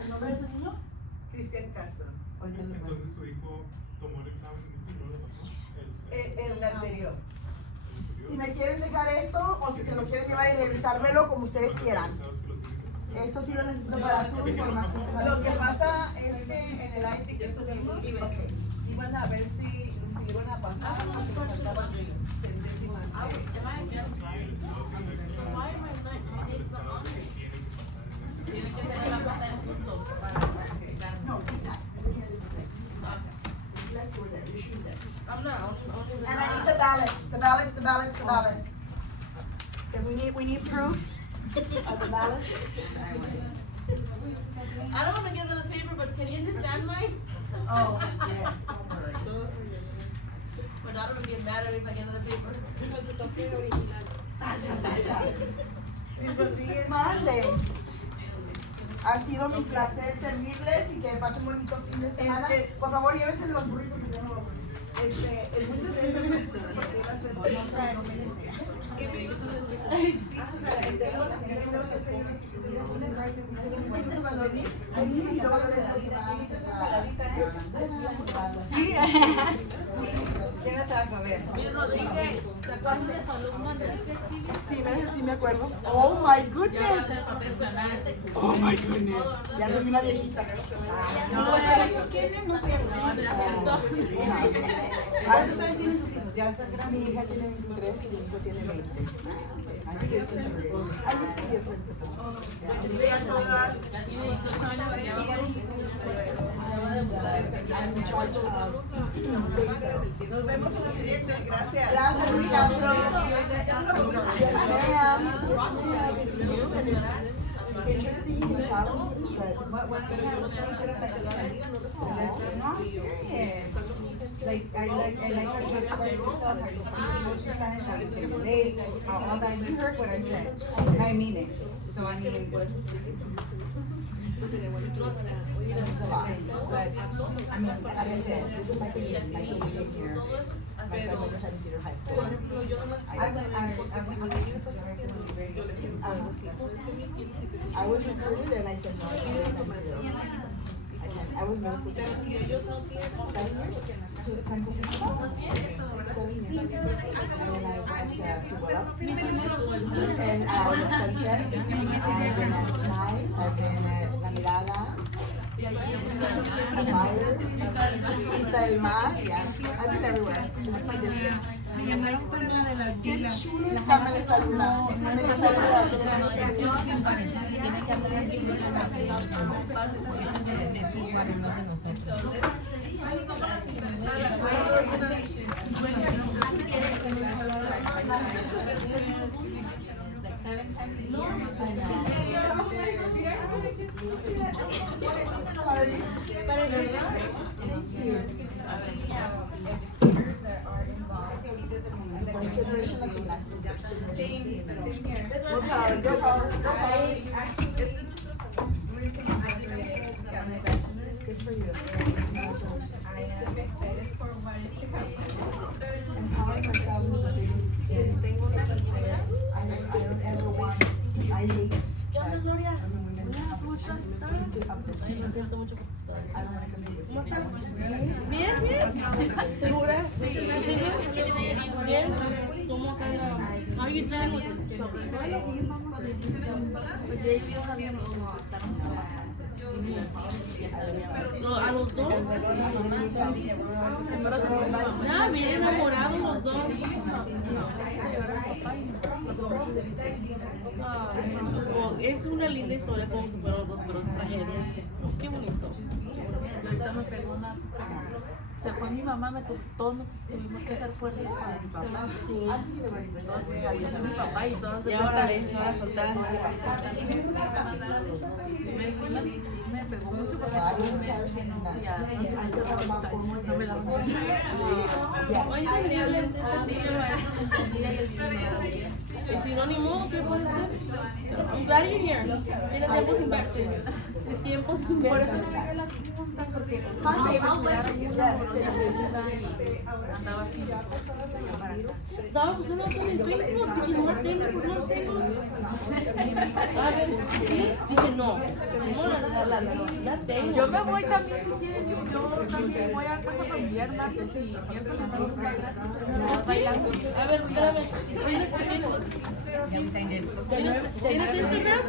¿El nombre de su niño? Cristian Castro. Entonces su hijo tomó el examen y no lo pasó. El anterior. Si me quieren dejar esto o si se lo quieren llevar y revisármelo como ustedes quieran. Esto sí lo necesito para su información. Lo que pasa es que en el IT que subimos, iban a ver si iban a pasar o si les faltaban centésimas Am I just- So why am I not, my name's not on there? Tienen que tener la pata de puntos para reclasificar. No, keep that. Like you were there, you should be there. I'm not, only. And I need the ballots. Because we need proof of the ballots. I don't wanna get another paper, but can you understand mine? Oh, yes, don't worry. My daughter would get mad at me if I get another paper. Mis Rodríguez, mande. Ha sido mi placer servirles y que pasen un bonito fin de semana. Por favor, llévense los burritos que yo no los el mucho de Sí. ¿Quién atrás? A ver. Luis Rodríguez, ¿se acuerdan de su alumno Andrés Castillo? Sí, me acuerdo. Oh my Ya va a goodness. ser profesional. Oh my goodness. Ya soy una viejita. No, No sé. ¿Cuántos años tienen sus hijos? Ya son grandes. Mi hija tiene 23 y mi hijo tiene 20. Buen día a todas. ya tiene 18 años, ya va por I'm in charge of Nos vemos en la siguiente. Gracias. Gracias, Luis Castro. Yes, ma'am. It's new and it's interesting and challenging, but No, serious. Like I like how you express yourself, how you speak Spanish, how you can relate, all that. You heard what I said, and I mean it. So I mean, it means a lot. But I mean, like I said, this is my community, my community here. My son went to San Ysidro High School. I was recruited and I said no. I can't go to San Ysidro. I was middle school. 7 years to San Ysidro. 7 years. And then I went to Willow. And I was at Sunset. I've been at Smile. I've been at La Mirada. Fire. Vista del Mar. Yeah. I've been everywhere. This is my district. Me llamaron para la de la Qué tila. chulo está, me les saluda. Me les saluda. First generation Latina. We're proud, we're proud, we're proud. Good for you. Empowering ourselves is the biggest thing. I don't ever want, I hate that when women have to uplift. I don't want to compete with you. I want to be- Bien, bien. ¿Segura? Bien. ¿Cómo está? How are you dealing with this? ¿A los dos? Ah, bien enamorados los dos. Oh, es una linda historia cómo se fueron los dos, pero es tragedia. Qué bonito. Y ahorita me pegó una. Se fue mi mamá, todos nos tuvimos que ser fuertes para mi papá. Entonces falleció mi papá y todos. Y ahora ahora soltar. Me pegó mucho porque I wouldn't tell her saying that. I still have about 4 more no me years. daban. Oye, entendible. Y si no, ni modo, ¿qué puede ser? Pero I'm glad you're here. Tiene tiempo sin verte. Tiempo sin Por verte. eso me dio la pregunta, porque andaba así. Estaba buscando en el Facebook, dije, no la tengo, pues no la tengo. A ver, ¿sí? Dije, no la tengo. Yo me voy también si quieren, yo también voy a casa familiar martes y miércoles no me ¿Ah, sí? A ver, espérame. ¿Tienes Instagram?